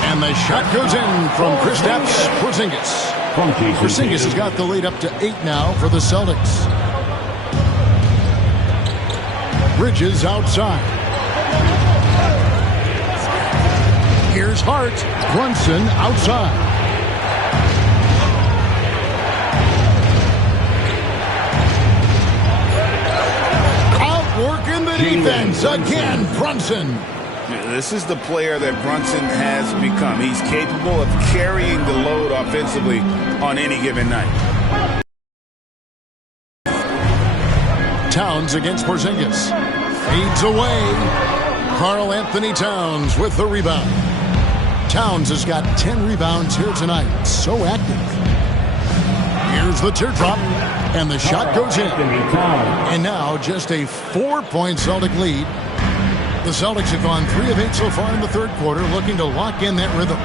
And the shot goes in from Kristaps Porzingis. Porzingis has got the lead up to 8 now for the Celtics. Bridges outside. Here's Hart. Brunson outside. Outworking the defense again. Brunson. This is the player that Brunson has become. He's capable of carrying the load offensively on any given night. Towns against Porzingis. Fades away. Karl Anthony Towns with the rebound. Towns has got 10 rebounds here tonight. So active. Here's the teardrop. And the shot goes in. And now just a 4-point Celtic lead. The Celtics have gone 3 of 8 so far in the third quarter, looking to lock in that rhythm.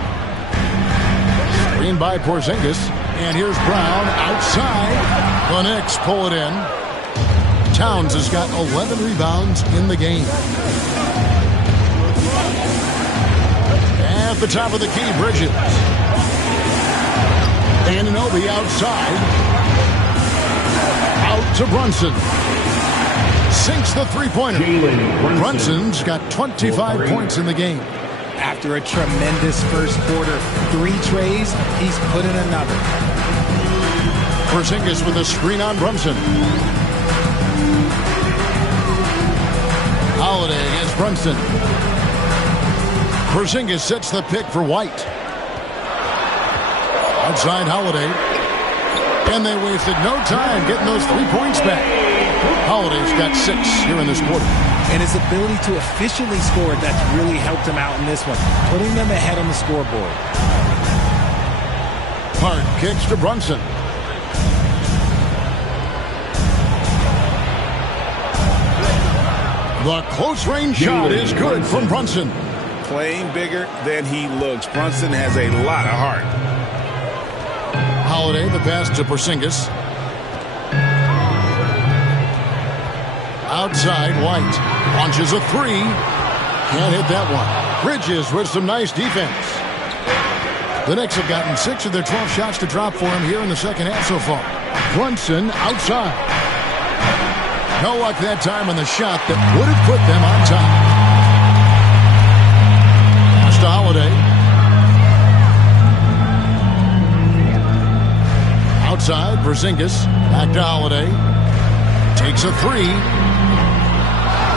Screen by Porzingis. And here's Brown outside. The Knicks pull it in. Towns has got 11 rebounds in the game. At the top of the key, Bridges. Anunoby outside. Out to Brunson. Sinks the three-pointer. Brunson's got 25 points in the game. After a tremendous first quarter, 3 trays, he's put in another. Porzingis with a screen on Brunson. Holiday against Brunson. Porzingis sets the pick for White. Outside Holiday. And they wasted no time getting those 3 points back. Holiday's got 6 here in this quarter. And his ability to efficiently score, that's really helped him out in this one, putting them ahead on the scoreboard. Hart kicks to Brunson. The close-range shot is good from Brunson. Playing bigger than he looks. Brunson has a lot of heart. Holiday, the pass to Porzingis. Outside, White launches a 3. Can't hit that one. Bridges with some nice defense. The Knicks have gotten 6 of their 12 shots to drop for him here in the second half so far. Brunson outside. No luck that time on the shot that would have put them on top. Pass to Holiday. Outside, Porzingis. Back to Holiday. Takes a 3.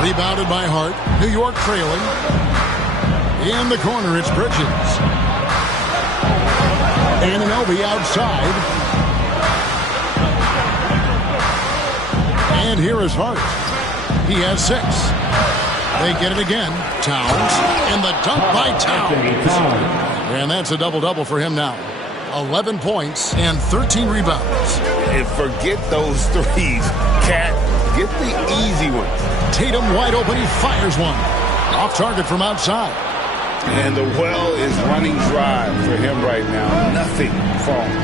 Rebounded by Hart. New York trailing. In the corner, it's Bridges. Anunoby outside. And here is Hart. He has 6. They get it again. Towns. And the dunk by Towns. And that's a double-double for him now. 11 points and 13 rebounds. And forget those threes. Cat, get the easy ones. Tatum wide open. He fires one. Off target from outside. And the well is running dry for him right now. Nothing falling.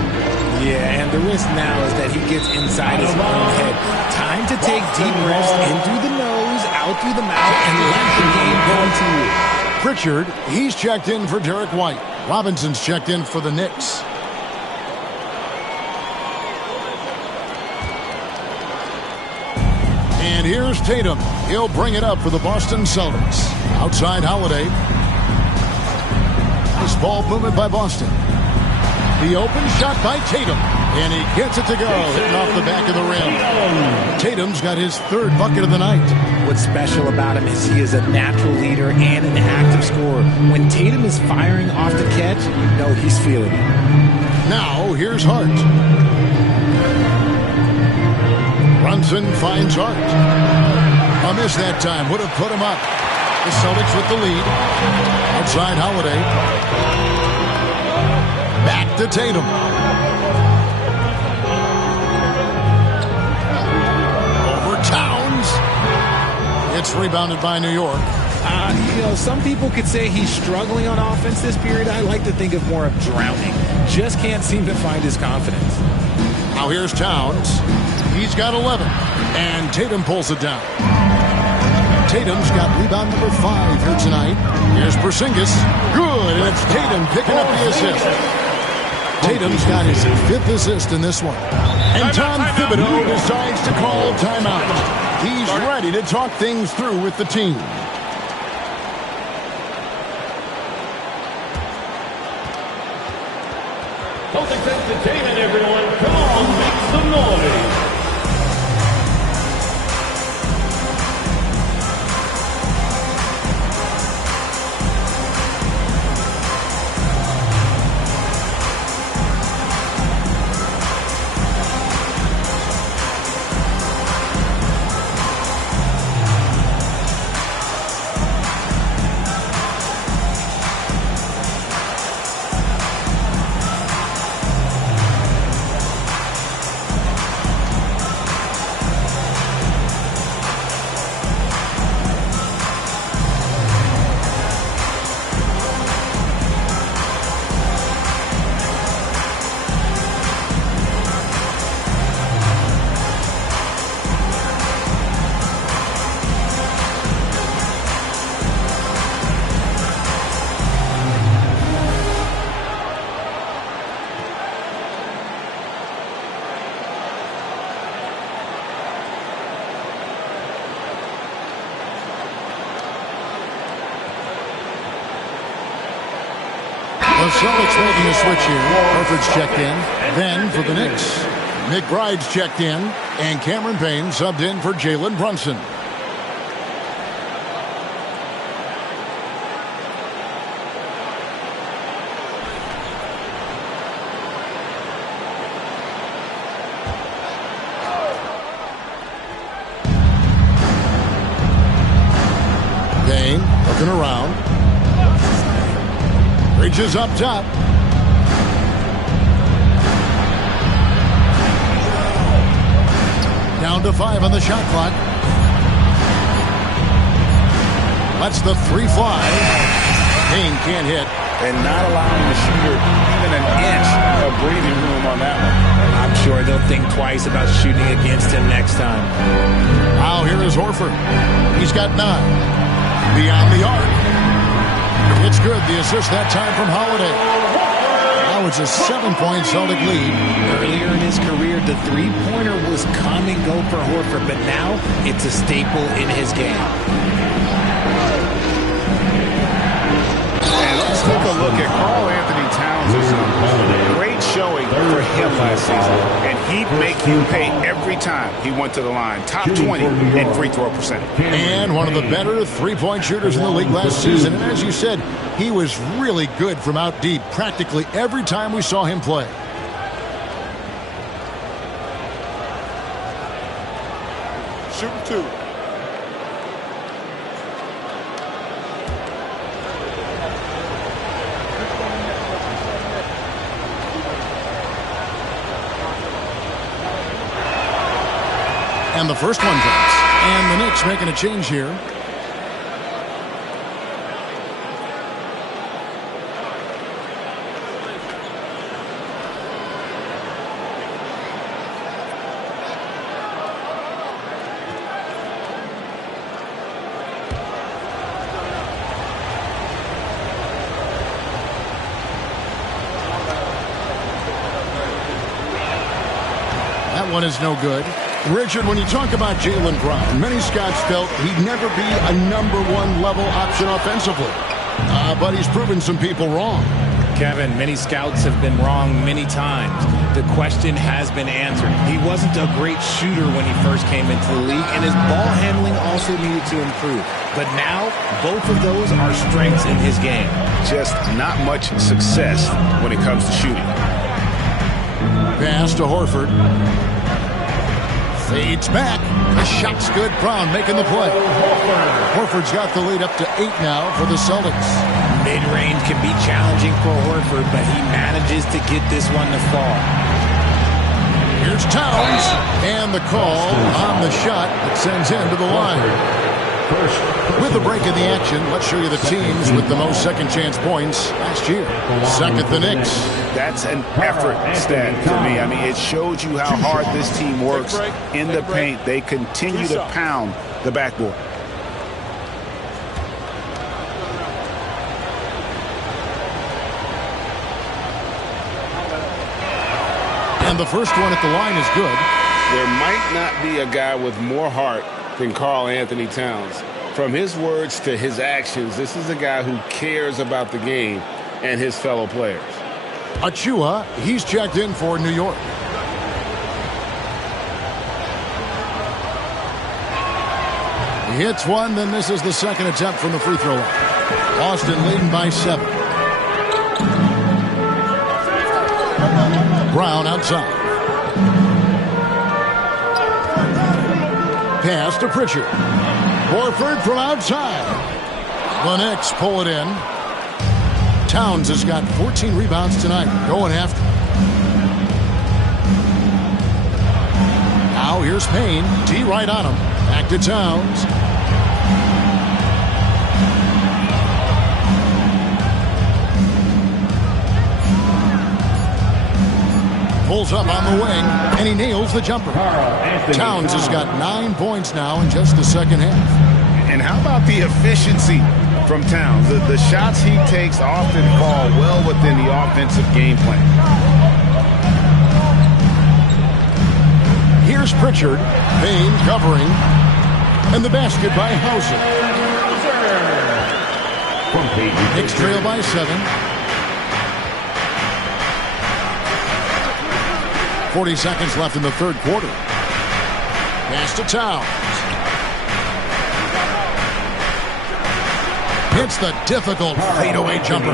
Yeah, and the risk now is that he gets inside his own head. Time to take deep breaths in through the nose, out through the mouth, and let the game go to you. Pritchard, he's checked in for Derek White. Robinson's checked in for the Knicks. And here's Tatum. He'll bring it up for the Boston Celtics. Outside Holiday. Nice ball movement by Boston. The open shot by Tatum. And he gets it to go, hitting off the back of the rim. Tatum's got his 3rd bucket of the night. What's special about him is he is a natural leader and an active scorer. When Tatum is firing off the catch, you know he's feeling it. Now, here's Hart. Brunson finds Hart. A miss that time. Would have put him up. The Celtics with the lead. Outside Holiday. Back to Tatum. rebounded by New York. Some people could say he's struggling on offense this period. I like to think of more of drowning. Just can't seem to find his confidence. Now here's Towns. He's got 11. And Tatum pulls it down. Tatum's got rebound number 5 here tonight. Here's Porzingis. Good, and it's Tatum picking up the assist. Tatum's got his 5th assist in this one. And Tom Thibodeau decides to call timeout. He's ready to talk things through with the team. Celtics entertainment, everyone. Come on, make some noise. The Celtics making a switch here. Horford's checked in. Then for the Knicks, McBride's checked in. And Cameron Payne subbed in for Jalen Brunson. Payne looking around. Bridges up top. Down to 5 on the shot clock. That's the 3 fly. Payne can't hit. And not allowing the shooter even an inch of breathing room on that one. I'm sure they'll think twice about shooting against him next time. Now here is Horford. He's got 9. Beyond the arc. It's good. The assist that time from Holiday. Now it's a 7-point Celtic lead. Earlier in his career, the three-pointer was come and go for Horford, but now it's a staple in his game. And let's take a look at Karl Anthony Towns' great showing for him last season. And he'd make you pay every time he went to the line. Top 20 in free throw percentage. And one of the better three-point shooters in the league last season. And as you said, he was really good from out deep practically every time we saw him play. Shooting 2. And the first one drops. And the Knicks making a change here. That one is no good. Richard, when you talk about Jaylen Brown, many scouts felt he'd never be a #1 level option offensively. But he's proven some people wrong. Kevin, many scouts have been wrong many times. The question has been answered. He wasn't a great shooter when he first came into the league, and his ball handling also needed to improve. But now, both of those are strengths in his game. Just not much success when it comes to shooting. Pass to Horford. Fades back. The shot's good. Brown making the play. Horford's got the lead up to 8 now for the Celtics. Mid-range can be challenging for Horford, but he manages to get this one to fall. Here's Towns. And the call on the shot that sends him to the line. With the break in the action, let's show you the teams with the most second-chance points last year. Second, the Knicks. That's an effort stat for me. I mean, it shows you how hard this team works in the paint. They continue to pound the backboard. And the first one at the line is good. There might not be a guy with more heart than Karl Anthony Towns. From his words to his actions, this is a guy who cares about the game and his fellow players. Achua, he's checked in for New York. He hits one, then misses the second attempt from the free throw line. Boston leading by 7. Brown outside. Pass to Pritchard. Horford from outside. The Knicks pull it in. Towns has got 14 rebounds tonight. Going after. Now here's Payne. D right on him. Back to Towns. Pulls up on the wing, and he nails the jumper. Towns has got 9 points now in just the second half. And how about the efficiency from Towns? The shots he takes often fall well within the offensive game plan. Here's Pritchard. Payne covering. And the basket by Hauser. Knicks trail by 7. 40 seconds left in the third quarter. Pass to Towns. Hits the difficult fadeaway jumper.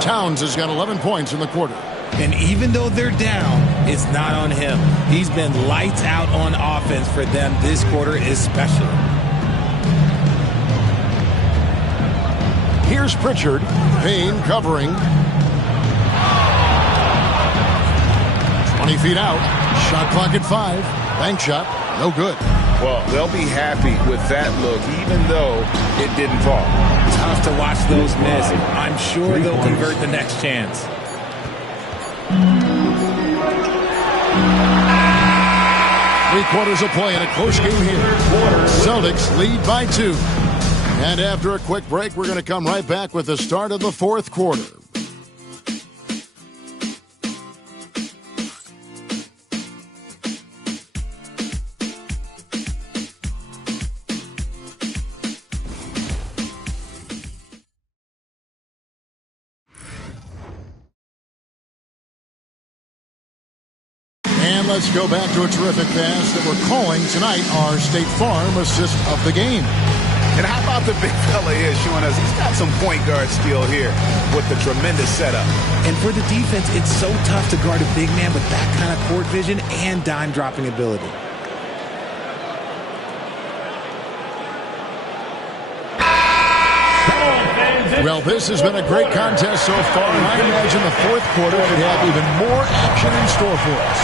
Towns has got 11 points in the quarter. And even though they're down, it's not on him. He's been lights out on offense for them this quarter especially. Here's Pritchard. Payne covering. 20 feet out. Shot clock at 5. Bank shot. No good. Well, they'll be happy with that look, even though it didn't fall. Tough to watch those miss. I'm sure they'll convert the next chance. Three-quarters of play in a close game here. Celtics lead by 2. And after a quick break, we're going to come right back with the start of the fourth quarter. And let's go back to a terrific pass that we're calling tonight our State Farm assist of the game. And how about the big fella here showing us he's got some point guard skill here with the tremendous setup. And for the defense, it's so tough to guard a big man with that kind of court vision and dime dropping ability. Well, this has been a great contest so far, and I imagine the fourth quarter could have even more action in store for us.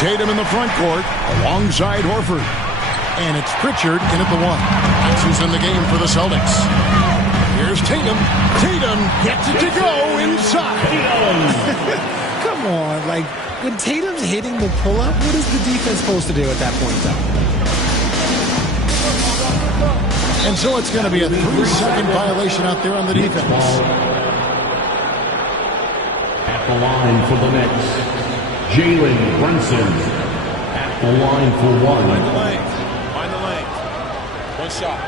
Tatum in the front court alongside Horford. And it's Pritchard in at the 1. That's who's in the game for the Celtics. Here's Tatum. Tatum gets it to go inside. Come on, like when Tatum's hitting the pull-up, what is the defense supposed to do at that point, though? And so it's going to be a 3-second violation out there on the defense. At the line for the Knicks, Jalen Brunson. At the line for 1. Find the lane. Find the lane. One shot.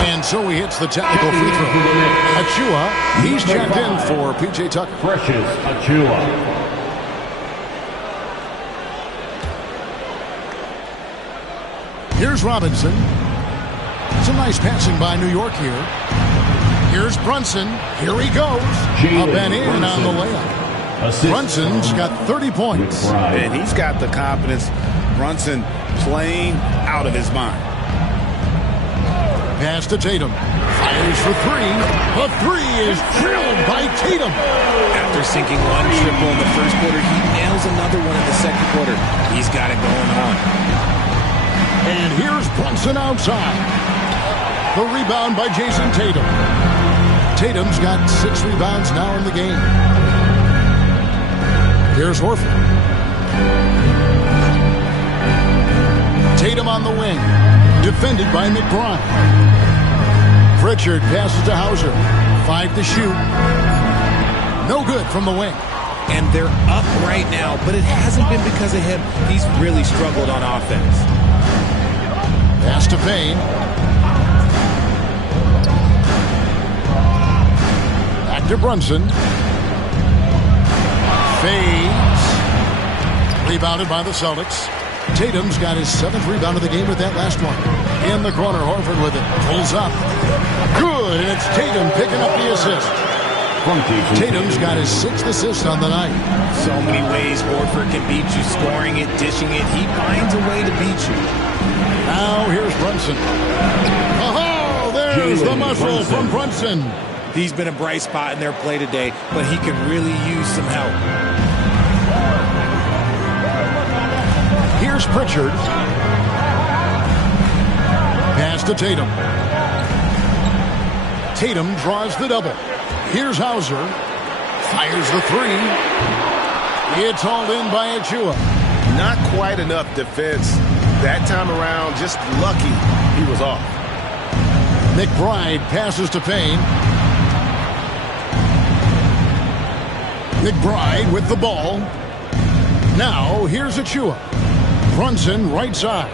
And so he hits the technical free throw. Achua, he's checked in for P.J. Tucker. Precious Achua. Here's Robinson. Some nice passing by New York here. Here's Brunson. Here he goes. Up and in on the layup. Brunson's got 30 points. And he's got the confidence. Brunson playing out of his mind. Pass to Tatum. Fires for three. The three is drilled by Tatum. After sinking one triple in the first quarter, he nails another one in the second quarter. He's got it going on. And here's Brunson outside. The rebound by Jason Tatum. Tatum's got 6 rebounds now in the game. Here's Horford. Tatum on the wing. Defended by McBride. Pritchard passes to Hauser. 5 to shoot. No good from the wing. And they're up right now, but it hasn't been because of him. He's really struggled on offense. Pass to Payne. Back to Brunson. Fades. Rebounded by the Celtics. Tatum's got his 7th rebound of the game with that last one. In the corner, Horford with it. Pulls up. Good, and it's Tatum picking up the assist. Tatum's got his 6th assist on the night. So many ways Horford can beat you. Scoring it, dishing it. He finds a way to beat you. Now here's Brunson. Oh, there's the muscle from Brunson. He's been a bright spot in their play today, but he can really use some help. Here's Pritchard. Pass to Tatum. Tatum draws the double. Here's Hauser. Fires the three. It's hauled in by Achua. Not quite enough defense that time around. Just lucky he was off. McBride passes to Payne. McBride with the ball. Now here's Achua. Brunson right side.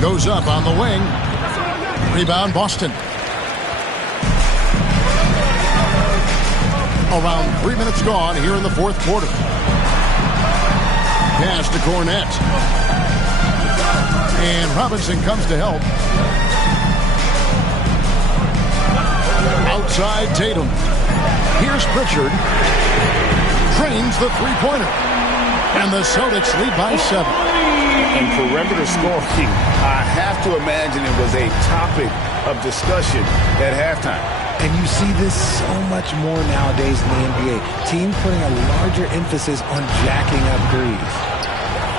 Goes up on the wing. Rebound Boston. Around 3 minutes gone here in the 4th quarter. Pass to Cornette. And Robinson comes to help. Outside Tatum. Here's Pritchard. Drains the three-pointer. And the Celtics lead by 7. And perimeter scoring, I have to imagine it was a topic of discussion at halftime. And you see this so much more nowadays in the NBA. Teams putting a larger emphasis on jacking up threes.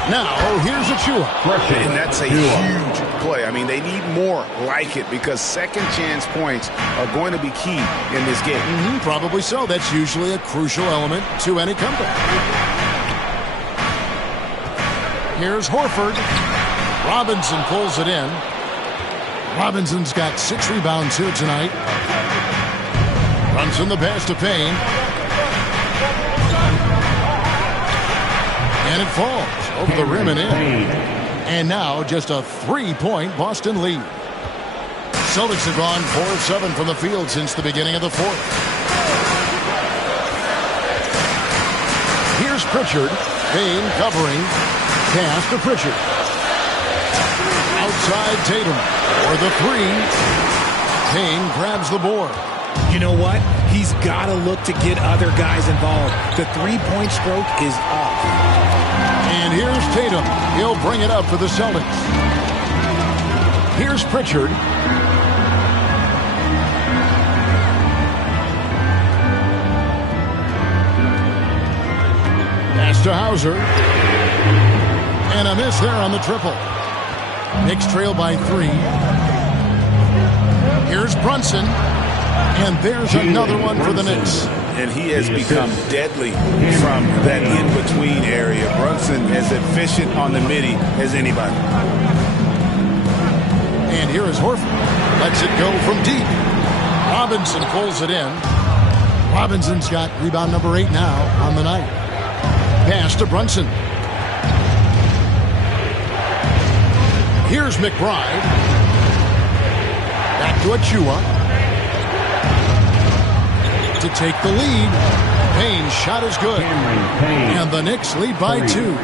Now, here's Achua. And that's a huge play. I mean, they need more like it because second chance points are going to be key in this game. Probably so. That's usually a crucial element to any comeback. Here's Horford. Robinson pulls it in. Robinson's got 6 rebounds here tonight. Runs in the pass to Payne. And it falls over the rim and in. And now just a 3-point Boston lead. Celtics have gone 4 of 7 from the field since the beginning of the 4th. Here's Pritchard. Payne covering. Pass to Pritchard. Outside Tatum. For the 3. Payne grabs the board. You know what? He's got to look to get other guys involved. The 3-point stroke is off. And here's Tatum. He'll bring it up for the Celtics. Here's Pritchard. Pass to Hauser. And a miss there on the triple. Knicks trail by 3. Here's Brunson. And there's another one for the Knicks. And he has become deadly from that in-between area. Brunson is efficient on the midi as anybody. And here is Horford. Lets it go from deep. Robinson pulls it in. Robinson's got rebound number 8 now on the night. Pass to Brunson. Here's McBride. Back to Achua. To take the lead. Payne's shot is good. And the Knicks lead by 2.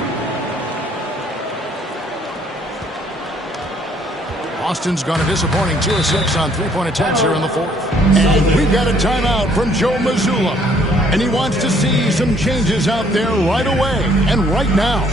Boston's got a disappointing 2 of 6 on 3-point attempts here in the 4th. And we've got a timeout from Joe Mazzulla. And he wants to see some changes out there right away and right now.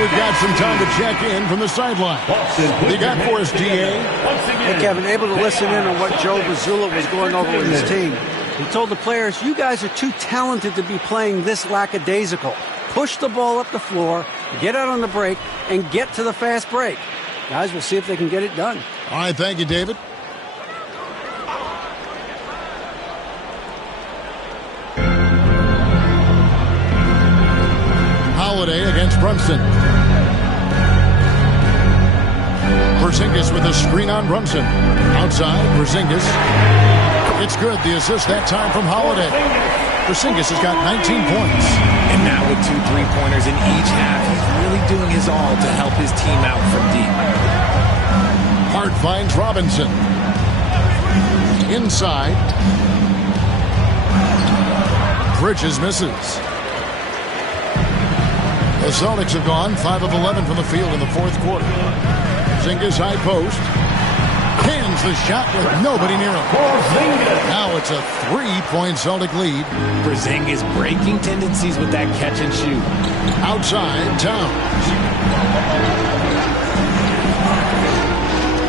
we've got some time to check in from the sideline. What you got for us, DA? Hey, Kevin, able to listen in on what Joe Mazzulla was going over with his team. He told the players, you guys are too talented to be playing this lackadaisical. Push the ball up the floor, get out on the break, and get to the fast break. Guys, we'll see if they can get it done. All right, thank you, David. Holiday against Brunson. Porzingis with a screen on Brunson. Outside, Porzingis. It's good. The assist that time from Holiday. Porzingis has got 19 points. And now with 2 3-pointers in each half, he's really doing his all to help his team out from deep. Hart finds Robinson. Inside. Bridges misses. The Celtics have gone 5 of 11 from the field in the fourth quarter. Porzingis high post. Cans the shot with nobody near him. Now it's a 3-point Celtic lead. Porzingis breaking tendencies with that catch and shoot. Outside, Towns.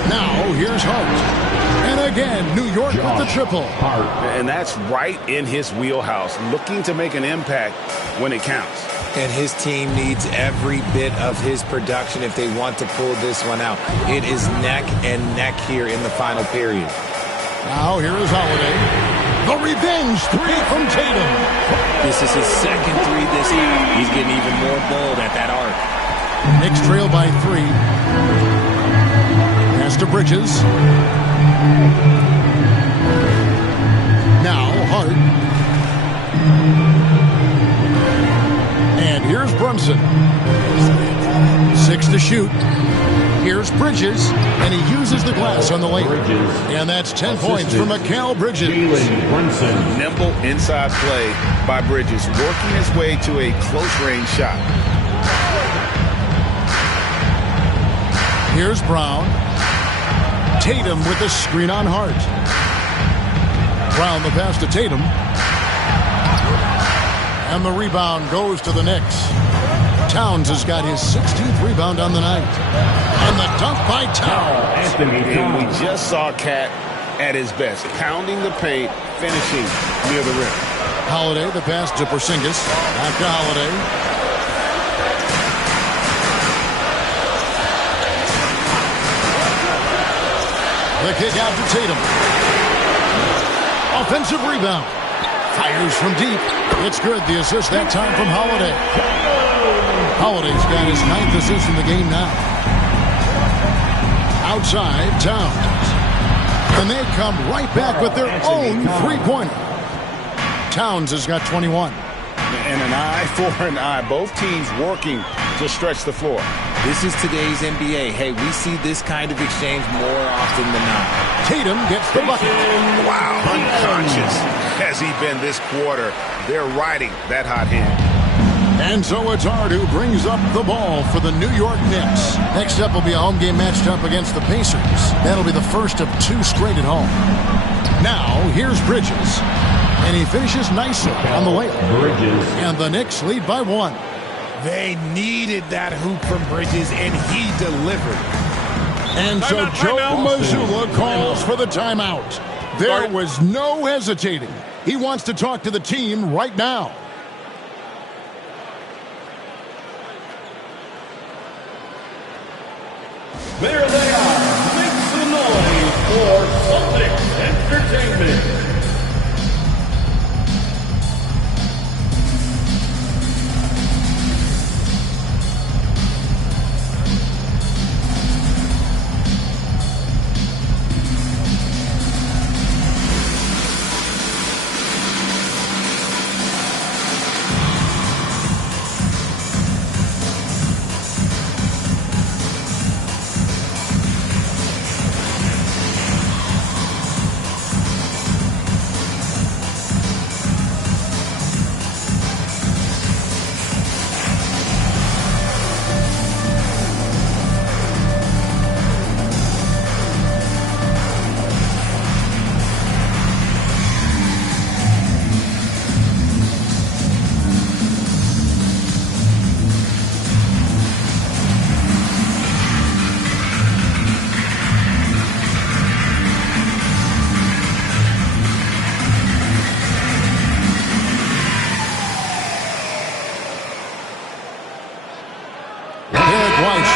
Now here's Hart. And again, New York with the triple. And that's right in his wheelhouse, looking to make an impact when it counts. And his team needs every bit of his production if they want to pull this one out. It is neck and neck here in the final period. Now here is Holiday. The revenge 3 from Tatum. This is his second 3 this half. He's getting even more bold at that arc. Knicks trail by 3. Pass to Bridges. Now Hart. And here's Brunson. 6 to shoot. Here's Bridges, and he uses the glass on the layup. And that's 10 points for Mikal Bridges. Nimble inside play by Bridges, working his way to a close-range shot. Here's Brown. Tatum with the screen on Hart. Brown the pass to Tatum. And the rebound goes to the Knicks. Towns has got his 16th rebound on the night. And the dunk by Towns. And we just saw Cat at his best, pounding the paint, finishing near the rim. Holiday, the pass to Porzingis. Back to Holiday. The kick out to Tatum. Offensive rebound. Fires from deep. It's good. The assist that time from Holiday. Holiday's got his 9th assist in the game now. Outside, Towns. And they come right back with their own 3-pointer. Towns has got 21. And an eye for an eye. Both teams working to stretch the floor. This is today's NBA. Hey, we see this kind of exchange more often than not. Tatum gets the bucket. Wow, unconscious has he been this quarter. They're riding that hot hand. And so it's Hart who brings up the ball for the New York Knicks. Next up will be a home game matched up against the Pacers. That'll be the first of 2 straight at home. Now, here's Bridges. And he finishes nicely on the layup. And the Knicks lead by 1. They needed that hoop from Bridges, and he delivered. And so Joe Mazzulla calls for the timeout. There was no hesitating. He wants to talk to the team right now. There they are. Make some noise for Celtics Entertainment.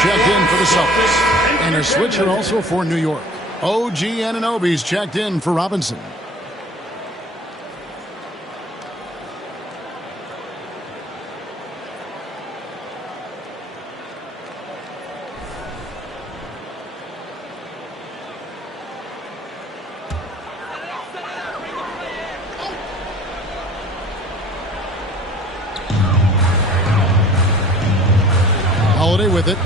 checked in for the Celtics. And a switcher also for New York. OG Anunoby's checked in for Robinson. Holiday with it.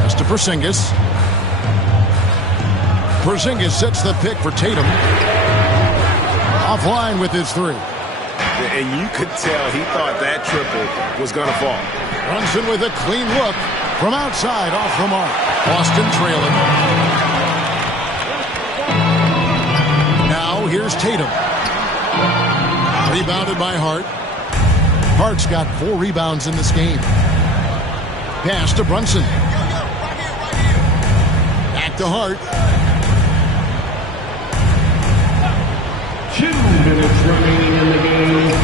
That's to Porzingis. Porzingis sets the pick for Tatum. Offline with his three. And you could tell he thought that triple was going to fall. Brunson with a clean look from outside off the mark. Boston trailing. Now here's Tatum. Rebounded by Hart. Hart's got 4 rebounds in this game. Pass to Brunson. Back to Hart. 2 minutes remaining in the game.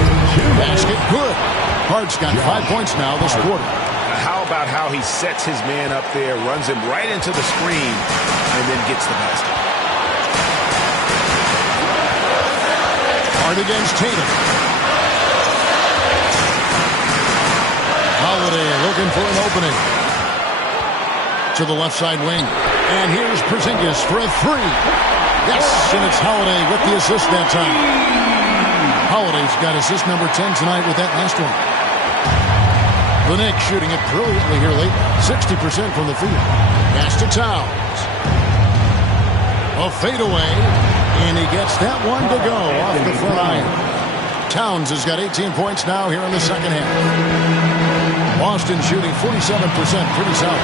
Basket good. Hart's got 5 points now this quarter. How about how he sets his man up there, runs him right into the screen, and then gets the basket. Hart against Tatum. Holiday looking for an opening. To the left side wing. And here's Porzingis for a 3. Yes, and it's Holiday with the assist that time. Holiday's got assist number 10 tonight with that last one. The Knicks shooting it brilliantly here late. 60% from the field. Pass to Towns. A fadeaway. And he gets that one to go off the front iron. Towns has got 18 points now here in the second half. Boston shooting 47%, pretty solid.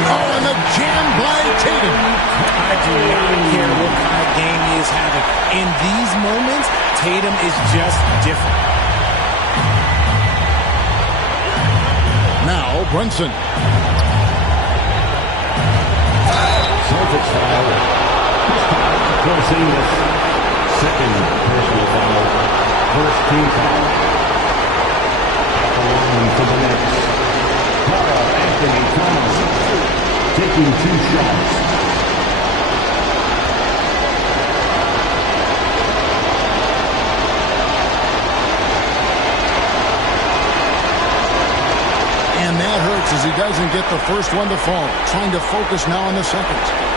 Oh, and the jam by Tatum. I do not care what kind of game he is having. In these moments, Tatum is just different. Now, Brunson. Celtics foul. Porzingis. Second personal foul. First team foul. Along to the next. Carl Anthony Towns taking 2 shots. And that hurts as he doesn't get the first one to fall. Trying to focus now on the second.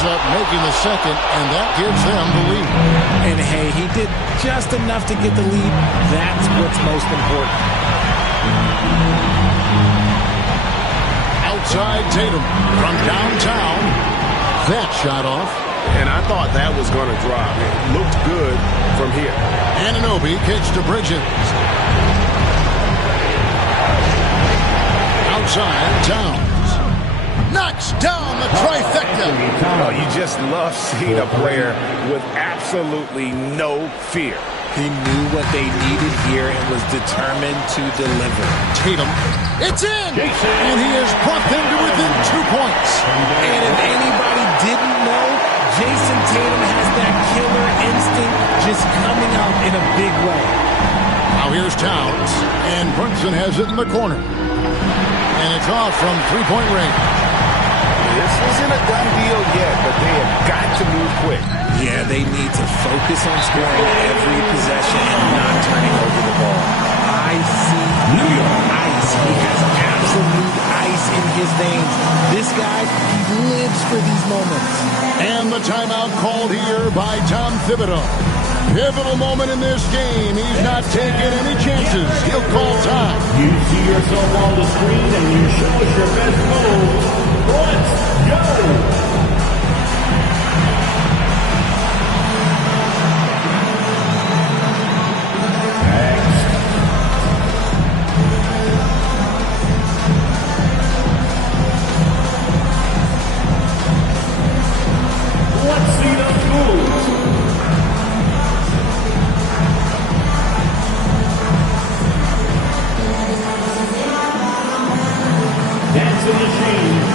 Up making the second, and that gives them the lead. And hey, he did just enough to get the lead. That's what's most important. Outside Tatum from downtown. That shot off. And I thought that was going to drop. It looked good from here. Anunoby kicks to Bridges. Outside Towns. Knocks down the trifecta. Oh, you just love seeing a player with absolutely no fear. He knew what they needed here and was determined to deliver. Tatum, it's in! And he has brought them to within 2 points. And if anybody didn't know, Jason Tatum has that killer instinct just coming out in a big way. Now here's Towns, and Brunson has it in the corner. And it's off from 3-point range. This isn't a done deal yet, but they have got to move quick. Yeah, they need to focus on scoring every possession and not turning over the ball. I see New York ice. He has absolute ice in his veins. This guy, he lives for these moments. And the timeout called here by Tom Thibodeau. Pivotal moment in this game. He's not taking any chances. He'll call time. You see yourself on the screen and you show us your best moves. Let's go! Let's see those moves. That's the machine.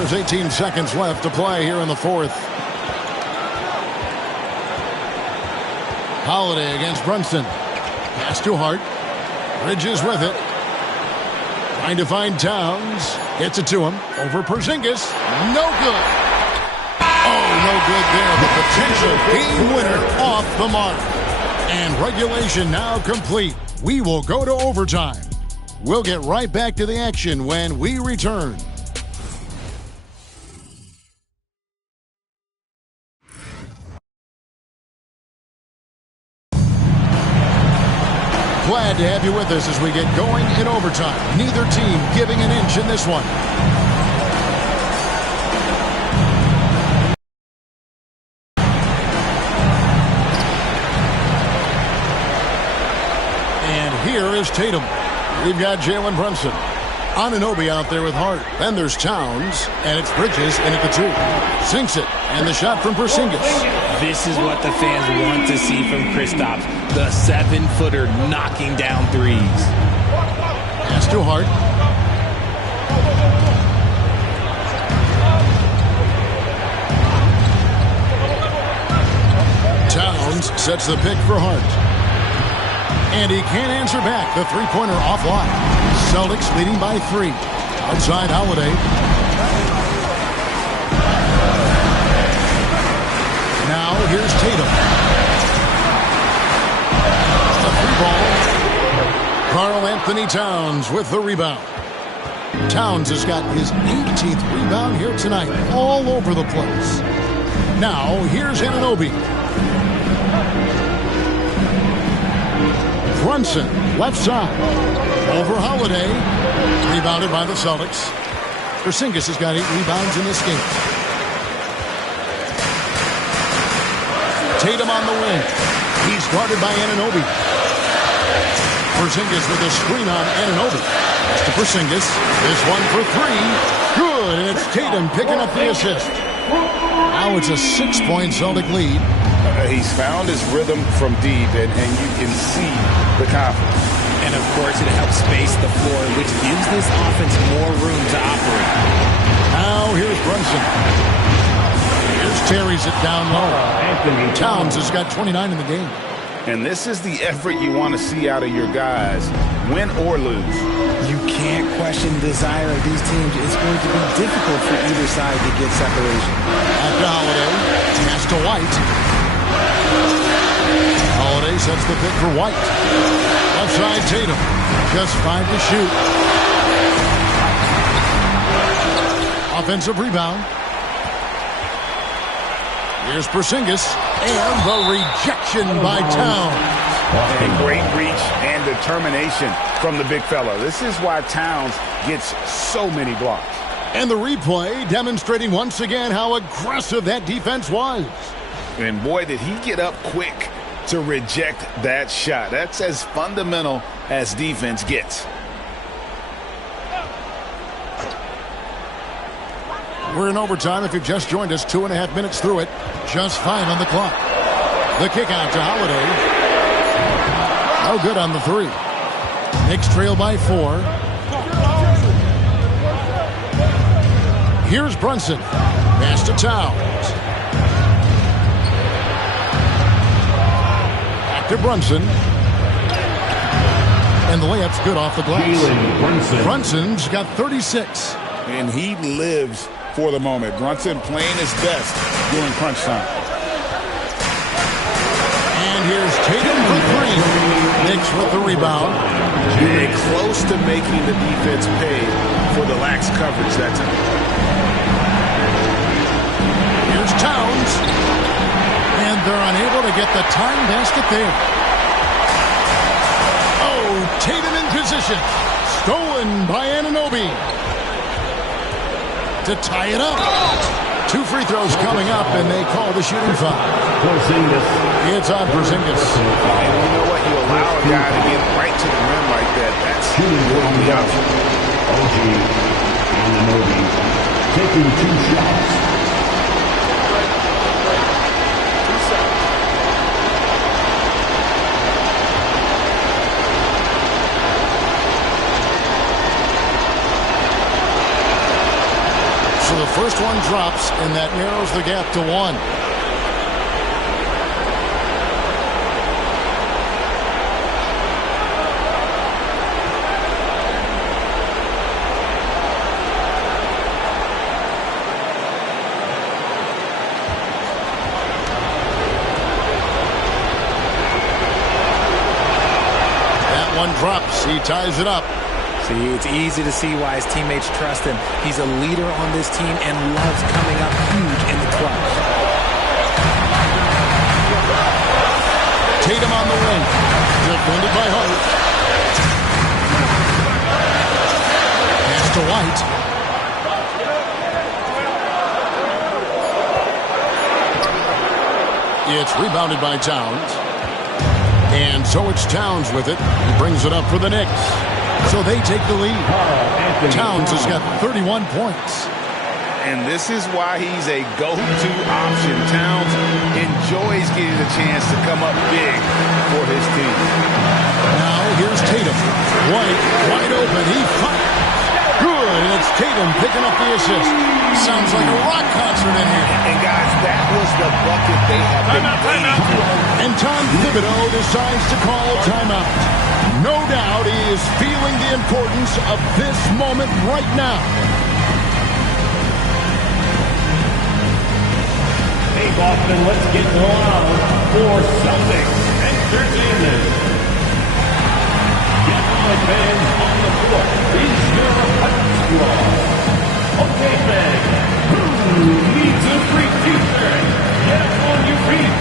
There's 18 seconds left to play here in the fourth. Holiday against Brunson. Pass to Hart. Bridges with it. Trying to find Towns. Gets it to him. Over Porzingis. No good. Oh, no good there. The potential game winner off the mark. And regulation now complete. We will go to overtime. We'll get right back to the action when we return. Glad to have you with us as we get going in overtime. Neither team giving an inch in this one. And here is Tatum. We've got Jalen Brunson. Anunoby out there with Hart. Then there's Towns, and it's Bridges in at the 2. Sinks it, and the shot from Porzingis. This is what the fans want to see from Kristaps. The 7-footer knocking down threes. Pass to Hart. Towns sets the pick for Hart. And he can't answer back. The three-pointer offline. Celtics leading by 3. Outside Holiday. Now here's Tatum. The free ball. Karl Anthony Towns with the rebound. Towns has got his 18th rebound here tonight. All over the place. Now here's Anunoby. Brunson, left side. Over Holiday. Rebounded by the Celtics. Porzingis has got 8 rebounds in this game. Tatum on the wing. He's guarded by Anunoby. Porzingis with a screen on Anunoby. That's to Porzingis. This one for 3. Good, and it's Tatum picking up the assist. Now it's a 6-point Celtic lead. He's found his rhythm from deep, and you can see the confidence. And, of course, it helps space the floor, which gives this offense more room to operate. Now here's Brunson. Here's Terry's it down low. Towns has got 29 in the game. And this is the effort you want to see out of your guys, win or lose. You can't question the desire of these teams. It's going to be difficult for either side to get separation. After Holiday, pass to White. Holiday sets the pick for White. Left side Tatum. Just 5 to shoot. Offensive rebound. Here's Porzingis. And the rejection by Towns. A great reach and determination from the big fella. This is why Towns gets so many blocks. And the replay demonstrating once again how aggressive that defense was. And boy, did he get up quick to reject that shot. That's as fundamental as defense gets. We're in overtime. If you've just joined us, 2.5 minutes through it. Just 5 on the clock. The kick out to Holiday. No good on the 3. Knicks trail by 4. Here's Brunson. Pass to Towns. Back to Brunson. And the layup's good off the glass. Brunson's got 36. And he lives for the moment. Brunson playing his best during crunch time. And here's Tatum for 3. Knicks with the rebound. They're close to making the defense pay for the lax coverage that time. Here's Towns. And they're unable to get the time basket there. Oh, Tatum in position. Stolen by Anunoby. To tie it up. 2 free throws coming up, and they call the shooting foul. It's on Porzingis. And you know what? You allow a guy to get right to the rim like that. That's the only option. OG Anunoby taking 2 shots. So the first one drops, and that narrows the gap to 1. Drops. He ties it up. See, it's easy to see why his teammates trust him. He's a leader on this team and loves coming up huge in the clutch. Tatum on the wing. Defended by Hart. Pass to White. It's rebounded by Towns. And so it's Towns with it. He brings it up for the Knicks. So they take the lead. Towns has got 31 points. And this is why he's a go-to option. Towns enjoys getting the chance to come up big for his team. Now here's Tatum. White, wide open. He fires. Good. And it's Tatum picking up the assist. Sounds like a rock concert in here. And guys, that was the bucket they have been waiting for. And Tom Thibodeau decides to call timeout. No doubt he is feeling the importance of this moment right now. Hey, Boston, let's get loud for Celtics Entertainment. Get my fans on the floor. Is your hot squad. Okay, fans, who needs a free t-shirt? Get up on your feet.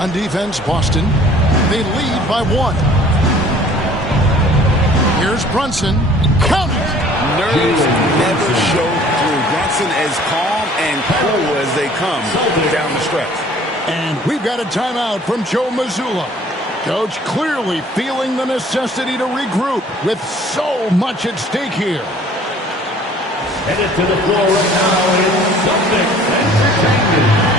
On defense, Boston, they lead by 1. Here's Brunson. Count it! Nerves never show through. Brunson as calm and cool as they come down the stretch. And we've got a timeout from Joe Mazzulla. Coach clearly feeling the necessity to regroup with so much at stake here. Headed to the floor right now is Celtics Entertainment.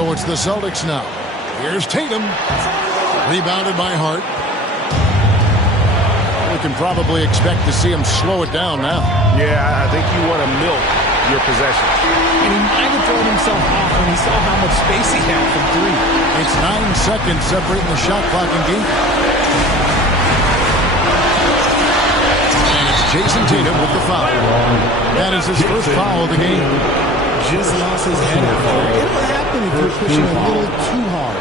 So it's the Celtics now. Here's Tatum. Rebounded by Hart. We can probably expect to see him slow it down now. Yeah, I think you want to milk your possession. And he might have thrown himself off when he saw how much space he had from three. It's 9 seconds separating the shot clock and game. And it's Jason Tatum with the foul. That is his first foul of the game. Just lost his head out there. It'll happen if you're pushing a little too hard.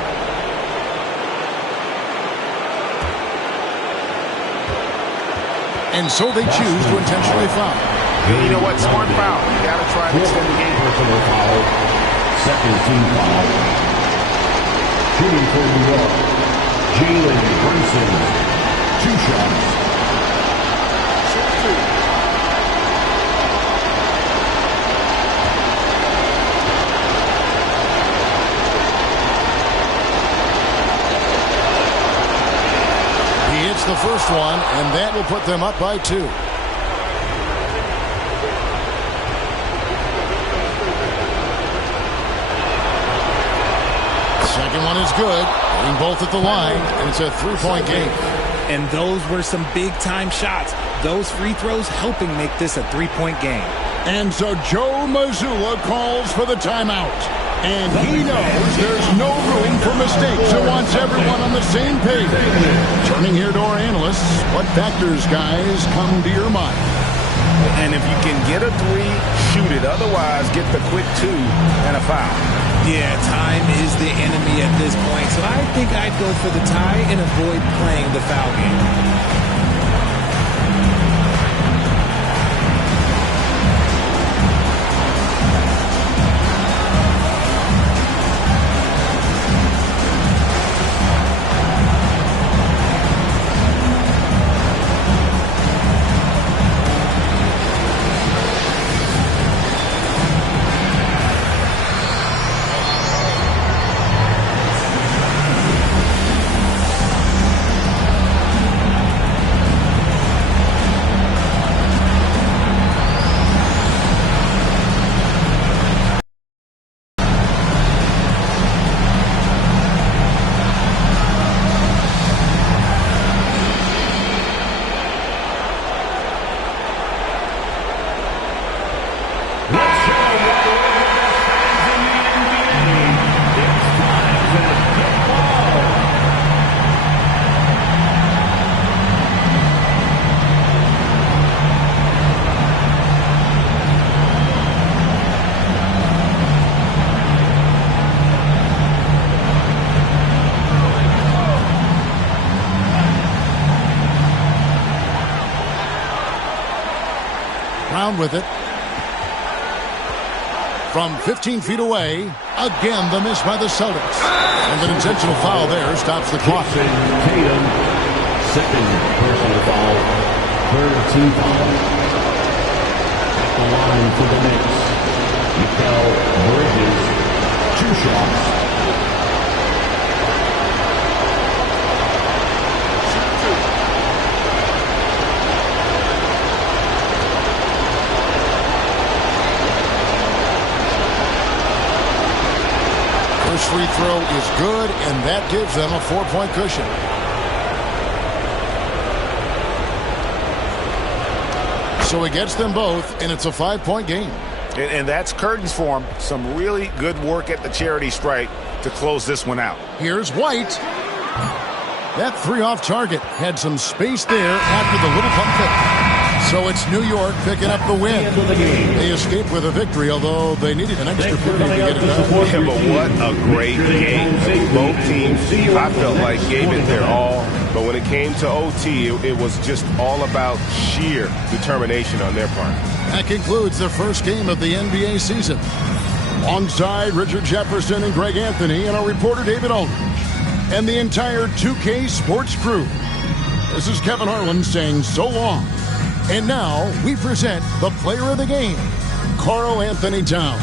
And so they choose to intentionally foul. And you know what? Smart foul. You got to try to extend the game. Personal foul. Second team foul. Shooting for New York, Jalen Brunson. 2 shots. He hits the first one, and that will put them up by 2. Second one is good. Hitting both at the line, and it's a 3-point game. And those were some big-time shots. Those free throws helping make this a 3-point game. And so Joe Mazzulla calls for the timeout. And he knows there's no room for mistakes and wants everyone on the same page. Turning here to our analysts, what factors, guys, come to your mind? And if you can get a 3, shoot it. Otherwise, get the quick 2 and a foul. Yeah, time is the enemy at this point. So I think I'd go for the tie and avoid playing the foul game. With it. From 15 feet away, again the miss by the Celtics. And an intentional foul there stops the clock. Tatum, second personal foul, third team foul. At the line for the Knicks, Mikal Bridges, 2 shots. First free throw is good, and that gives them a 4-point cushion. So he gets them both, and it's a 5-point game. And that's curtains for him. Some really good work at the charity stripe to close this one out. Here's White. That 3 off target had some space there after the little pump fake. So it's New York picking up the win. They escaped with a victory, although they needed an extra period to get it done. Yeah, but what a great game. Both teams, I felt like, gave it their all. But when it came to OT, it was just all about sheer determination on their part. That concludes the first game of the NBA season. Alongside Richard Jefferson and Greg Anthony and our reporter David Aldridge and the entire 2K Sports crew. This is Kevin Harlan saying so long. And now we present the player of the game, Karl-Anthony Towns.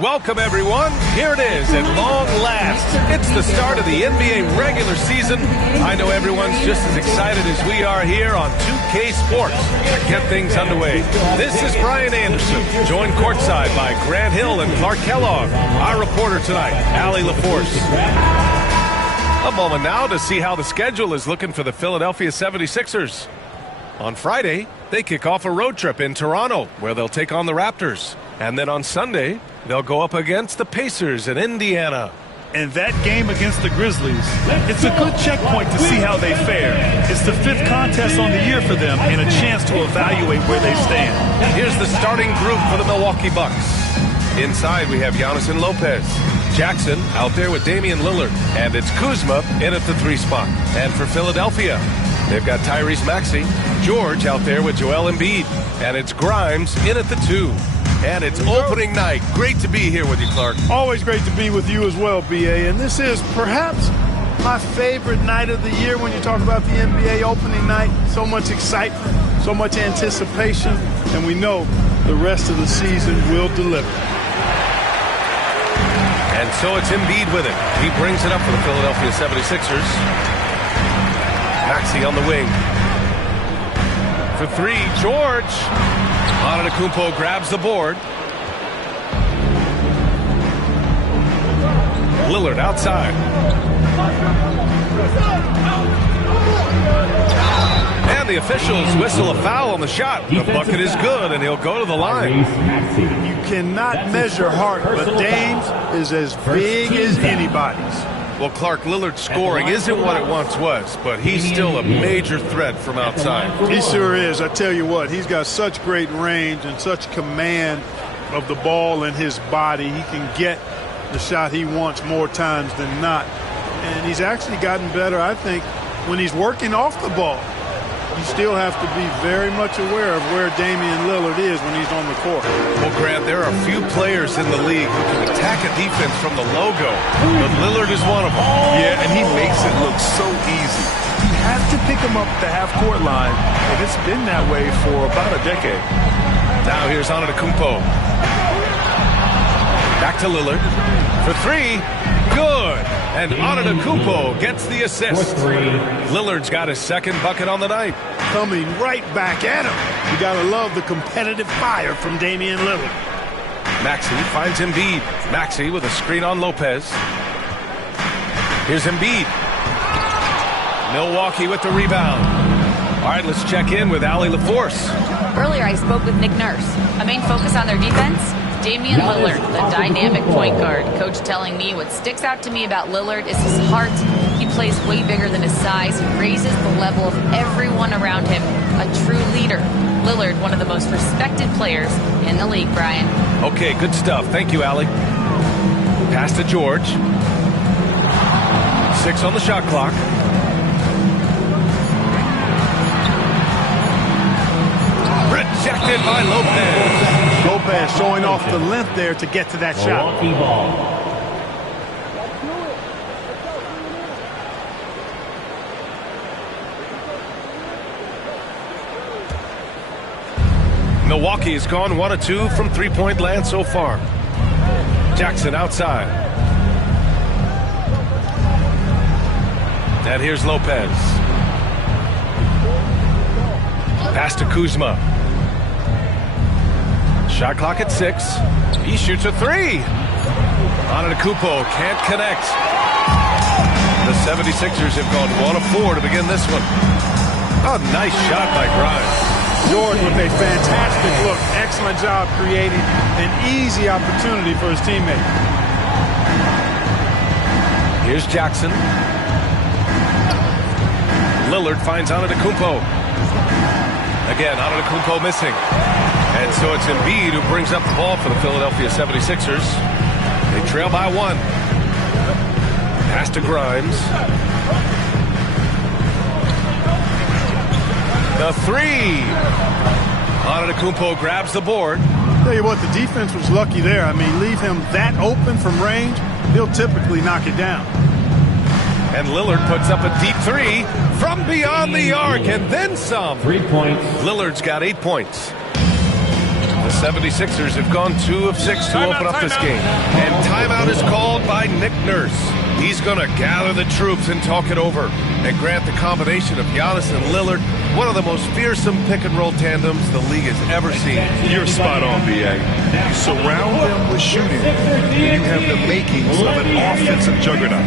Welcome, everyone. Here it is at long last. It's the start of the NBA regular season. I know everyone's just as excited as we are here on 2K Sports to get things underway. This is Brian Anderson, joined courtside by Grant Hill and Clark Kellogg. Our reporter tonight, Allie LaForce. A moment now to see how the schedule is looking for the Philadelphia 76ers. On Friday, they kick off a road trip in Toronto, where they'll take on the Raptors. And then on Sunday, they'll go up against the Pacers in Indiana. And that game against the Grizzlies, it's a good checkpoint to see how they fare. It's the 5th contest on the year for them and a chance to evaluate where they stand. Here's the starting group for the Milwaukee Bucks. Inside, we have Giannis and Lopez. Jackson out there with Damian Lillard. And it's Kuzma in at the 3 spot. And for Philadelphia, they've got Tyrese Maxey. George out there with Joel Embiid. And it's Grimes in at the 2. And it's opening night. Great to be here with you, Clark. Always great to be with you as well, B.A. And this is perhaps my favorite night of the year when you talk about the NBA opening night. So much excitement, so much anticipation, and we know the rest of the season will deliver. And so it's Embiid with it. He brings it up for the Philadelphia 76ers. Maxey on the wing. For 3, George. Antetokounmpo grabs the board. Lillard outside. And the officials whistle a foul on the shot. The bucket is good, and he'll go to the line. You cannot measure heart, but Dame's is as big as anybody's. Well, Clark, Lillard's scoring isn't what it once was, but he's still a major threat from outside. He sure is. I tell you what, he's got such great range and such command of the ball in his body. He can get the shot he wants more times than not. And he's actually gotten better, I think, when he's working off the ball. You still have to be very much aware of where Damian Lillard is when he's on the court. Well, Grant, there are a few players in the league who can attack a defense from the logo, but Lillard is one of them. Yeah, and he makes it look so easy. You have to pick him up at the half-court line, and it's been that way for about a decade. Now here's Antetokounmpo. Back to Lillard. For 3, good. And Antetokounmpo gets the assist. Lillard's got his 2nd bucket on the night. Coming right back at him. You got to love the competitive fire from Damian Lillard. Maxey finds Embiid. Maxey with a screen on Lopez. Here's Embiid. Milwaukee with the rebound. All right, let's check in with Allie LaForce. Earlier, I spoke with Nick Nurse. A main focus on their defense, Damian Lillard, the dynamic point guard. Coach telling me what sticks out to me about Lillard is his heart. He plays way bigger than his size. He raises the level of everyone around him. A true leader. Lillard, one of the most respected players in the league, Brian. Okay, good stuff. Thank you, Allie. Pass to George. 6 on the shot clock. Rejected by Lopez. Lopez showing off the length there to get to that shot. Milwaukee has gone 1 of 2 from three-point land so far. Jackson outside. And here's Lopez. Pass to Kuzma. Shot clock at 6. He shoots a 3. Antetokounmpo can't connect. The 76ers have gone 1 of 4 to begin this one. Oh, nice shot by Grimes. Jordan with a fantastic look. Excellent job creating an easy opportunity for his teammate. Here's Jackson. Lillard finds Antetokounmpo. Again, Antetokounmpo missing. And so it's Embiid who brings up the ball for the Philadelphia 76ers. They trail by 1. Pass to Grimes. The 3. Antetokounmpo grabs the board. Tell you what, the defense was lucky there. I mean, leave him that open from range, he'll typically knock it down. And Lillard puts up a deep 3 from beyond the arc and then some. 3 points. Lillard's got 8 points. The 76ers have gone 2 of 6 to open up this game. And timeout is called by Nick Nurse. He's going to gather the troops and talk it over. And grant the combination of Giannis and Lillard one of the most fearsome pick-and-roll tandems the league has ever seen. You're spot on, B.A. You surround them with shooting, and you have the makings of an offensive juggernaut.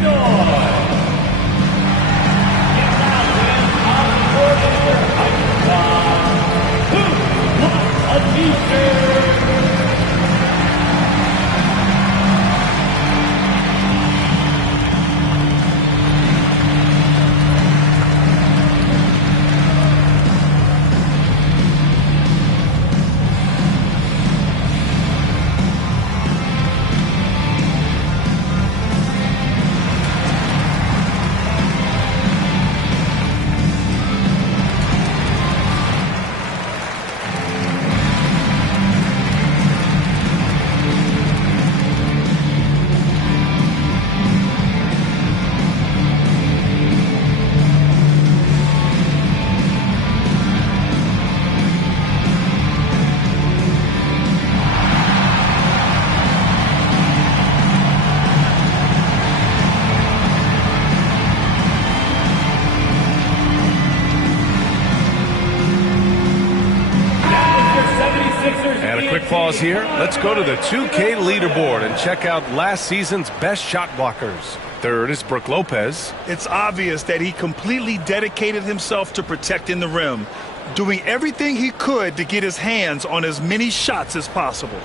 Pause here. Let's go to the 2K leaderboard and check out last season's best shot blockers. Third is Brook Lopez. It's obvious that he completely dedicated himself to protecting the rim, doing everything he could to get his hands on as many shots as possible.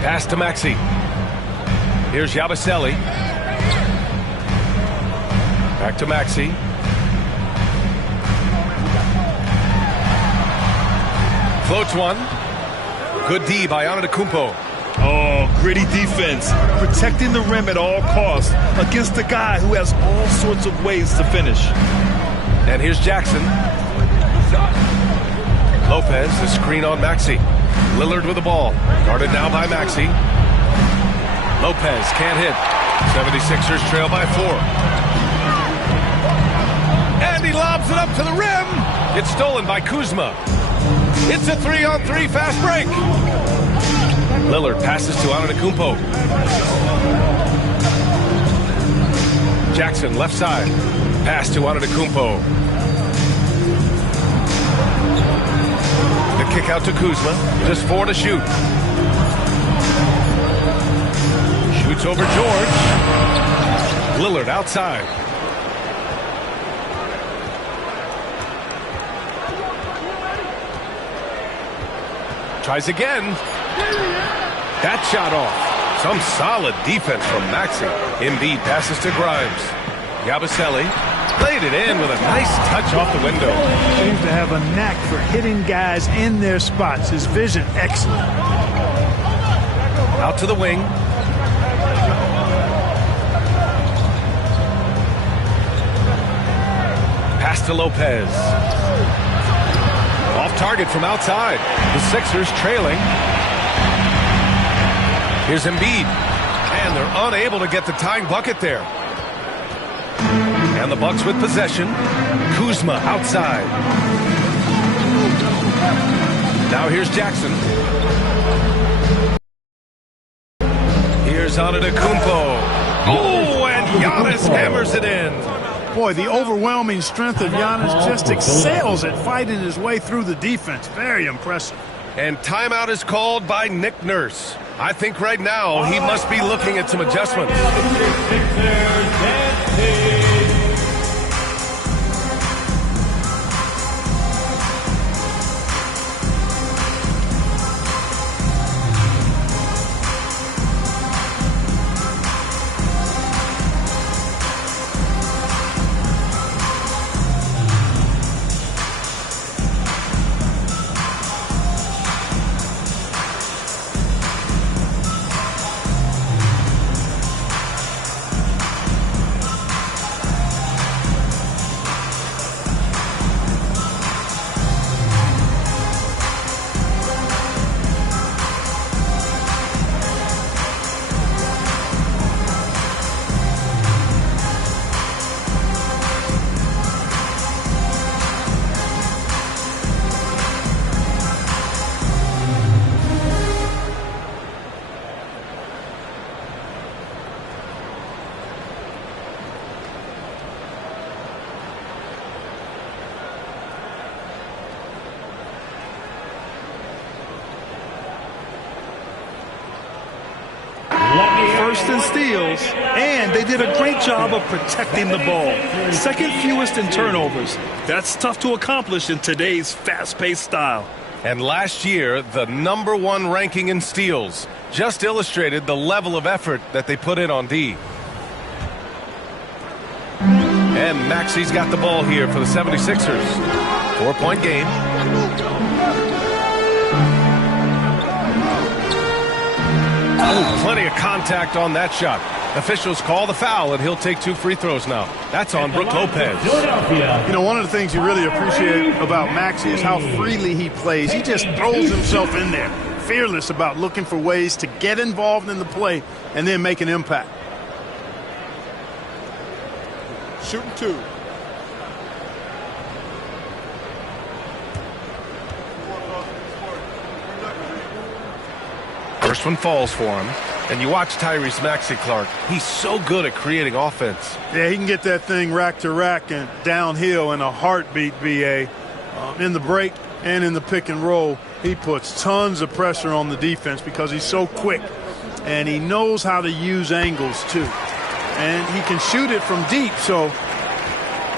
Pass to Maxey. Here's Yabusele. Back to Maxey. Floats one. Good D by Antetokounmpo. Oh, gritty defense. Protecting the rim at all costs against a guy who has all sorts of ways to finish. And here's Jackson. Lopez, the screen on Maxey. Lillard with the ball. Guarded now by Maxey. Lopez can't hit. 76ers trail by 4. And he lobs it up to the rim. It's stolen by Kuzma. It's a 3-on-3 fast break. Lillard passes to Antetokounmpo. Jackson left side. Pass to Antetokounmpo. The kick out to Kuzma. Just 4 to shoot. Shoots over George. Lillard outside. Tries again. That shot off. Some solid defense from Maxey. Embiid passes to Grimes. Yabusele played it in with a nice touch off the window. Seems to have a knack for hitting guys in their spots. His vision excellent. Out to the wing. Pass to Lopez. Off target from outside. The Sixers trailing. Here's Embiid. And And they're unable to get the tying bucket there. And the Bucks with possession. Kuzma outside. Now here's Jackson. Here's Antetokounmpo. Oh, and Giannis hammers it in. Boy, the overwhelming strength of Giannis just excels at fighting his way through the defense. Very impressive. And timeout is called by Nick Nurse. I think right now he must be looking at some adjustments. First in steals, and they did a great job of protecting the ball. Second fewest in turnovers. That's tough to accomplish in today's fast-paced style. And last year, the #1 ranking in steals just illustrated the level of effort that they put in on D. And Maxi's got the ball here for the 76ers. 4-point game. Oh, plenty of contact on that shot. Officials call the foul, and he'll take 2 free throws now. That's on Brook Lopez. You know, one of the things you really appreciate about Maxi is how freely he plays. He just throws himself in there, fearless about looking for ways to get involved in the play and then make an impact. Shooting 2. First one falls for him. And you watch Tyrese Maxey, Clark. He's so good at creating offense. Yeah, he can get that thing rack to rack and downhill in a heartbeat, BA. In the break and in the pick and roll, he puts tons of pressure on the defense because he's so quick. And he knows how to use angles, too. And he can shoot it from deep, so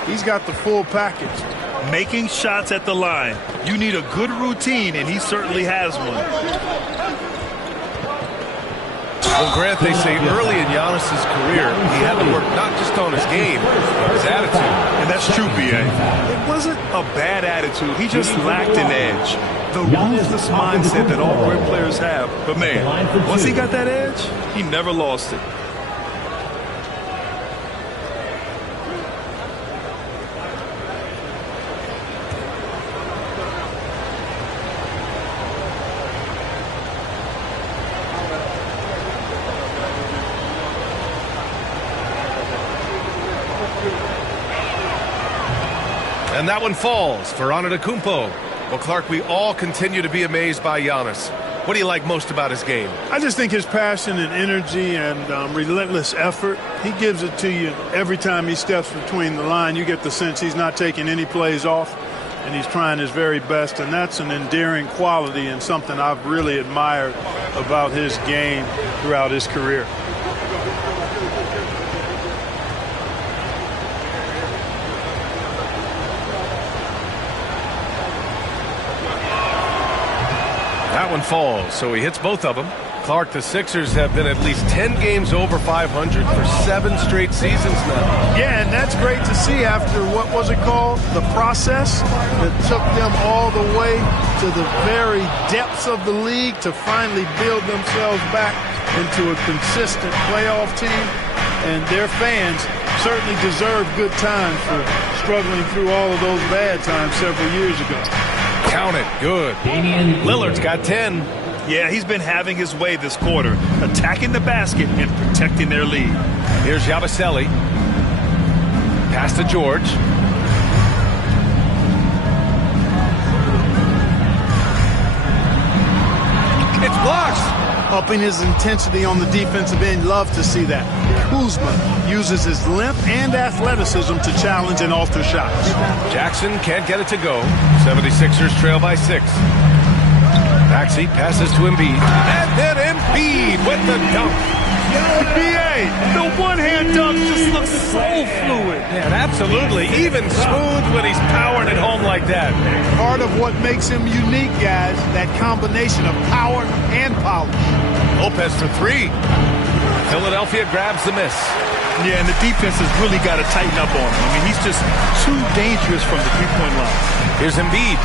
he's got the full package. Making shots at the line. You need a good routine, and he certainly has one. Well, Grant, they say early in Giannis's career, he had to work not just on his game, but his attitude. And that's true, B.A. It wasn't a bad attitude. He just lacked an edge. The ruthless mindset that all great players have. But, man, once he got that edge, he never lost it. And that one falls for Antetokounmpo. Well, Clark, we all continue to be amazed by Giannis. What do you like most about his game? I just think his passion and energy and relentless effort. He gives it to you every time he steps between the line. You get the sense he's not taking any plays off, and he's trying his very best. And that's an endearing quality and something I've really admired about his game throughout his career. That one falls, so he hits both of them. Clark, the Sixers have been at least 10 games over 500 for 7 straight seasons now. Yeah, and that's great to see after, what was it called? The process that took them all the way to the very depths of the league to finally build themselves back into a consistent playoff team. And their fans certainly deserve good times for struggling through all of those bad times several years ago. Count it. Good. Lillard's got 10. Yeah, he's been having his way this quarter, attacking the basket and protecting their lead. Here's Yabusele. Pass to George. It's blocked. Upping his intensity on the defensive end. Love to see that. Kuzma uses his length and athleticism to challenge and alter shots. Jackson can't get it to go. 76ers trail by 6. Maxey passes to Embiid. And then Embiid with the dunk. BA, the one-hand dunk just looks so fluid. Man, absolutely. Even smooth when he's powering it home like that. Part of what makes him unique, guys, that combination of power and polish. Lopez for 3. Philadelphia grabs the miss. Yeah, and the defense has really got to tighten up on him. I mean, he's just too dangerous from the three-point line. Here's Embiid.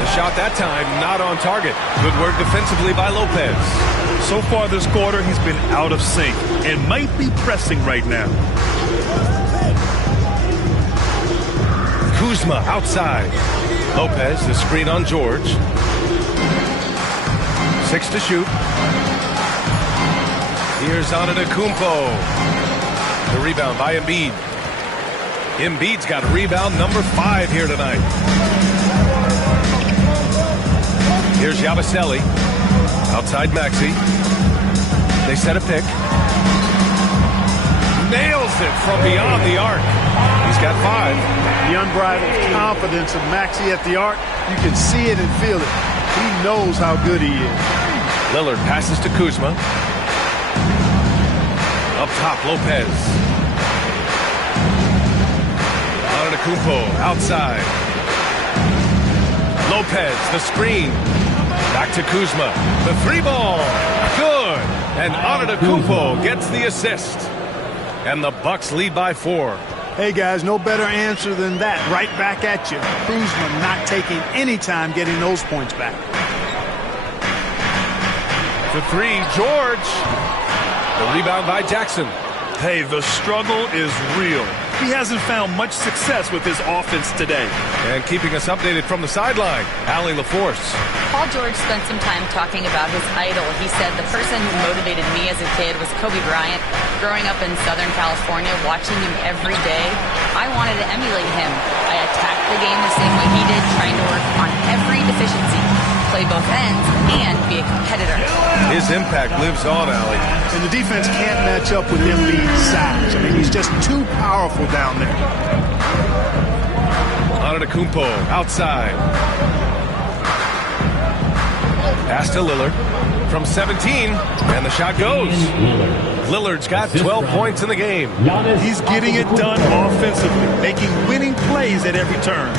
The shot that time not on target. Good work defensively by Lopez. So far this quarter, he's been out of sync and might be pressing right now. Kuzma outside. Lopez, the screen on George. 6 to shoot. Here's Antetokounmpo. The rebound by Embiid. Embiid's got rebound number 5 here tonight. Here's Yabusele. Outside Maxey. They set a pick. Nails it from beyond the arc. He's got 5. The unbridled confidence of Maxey at the arc. You can see it and feel it. He knows how good he is. Lillard passes to Kuzma. Up top, Lopez. Antetokounmpo outside. Lopez, the screen. Back to Kuzma. The 3-ball. Good. And Antetokounmpo gets the assist. And the Bucks lead by 4. Hey, guys, no better answer than that. Right back at you. Kuzma not taking any time getting those points back. For 3, George. The rebound by Jackson. Hey, the struggle is real. He hasn't found much success with his offense today. And keeping us updated from the sideline, Allie LaForce. Paul George spent some time talking about his idol. He said, the person who motivated me as a kid was Kobe Bryant. Growing up in Southern California, watching him every day, I wanted to emulate him. I attacked the game the same way he did, trying to work on every deficiency, play both ends, and be a competitor. His impact lives on, Allie. And the defense can't match up with Embiid's size. I mean, he's just too powerful down there. Antetokounmpo outside. Pass to Lillard from 17, and the shot goes. Lillard's got 12 points in the game. He's getting it done offensively, making winning plays at every turn.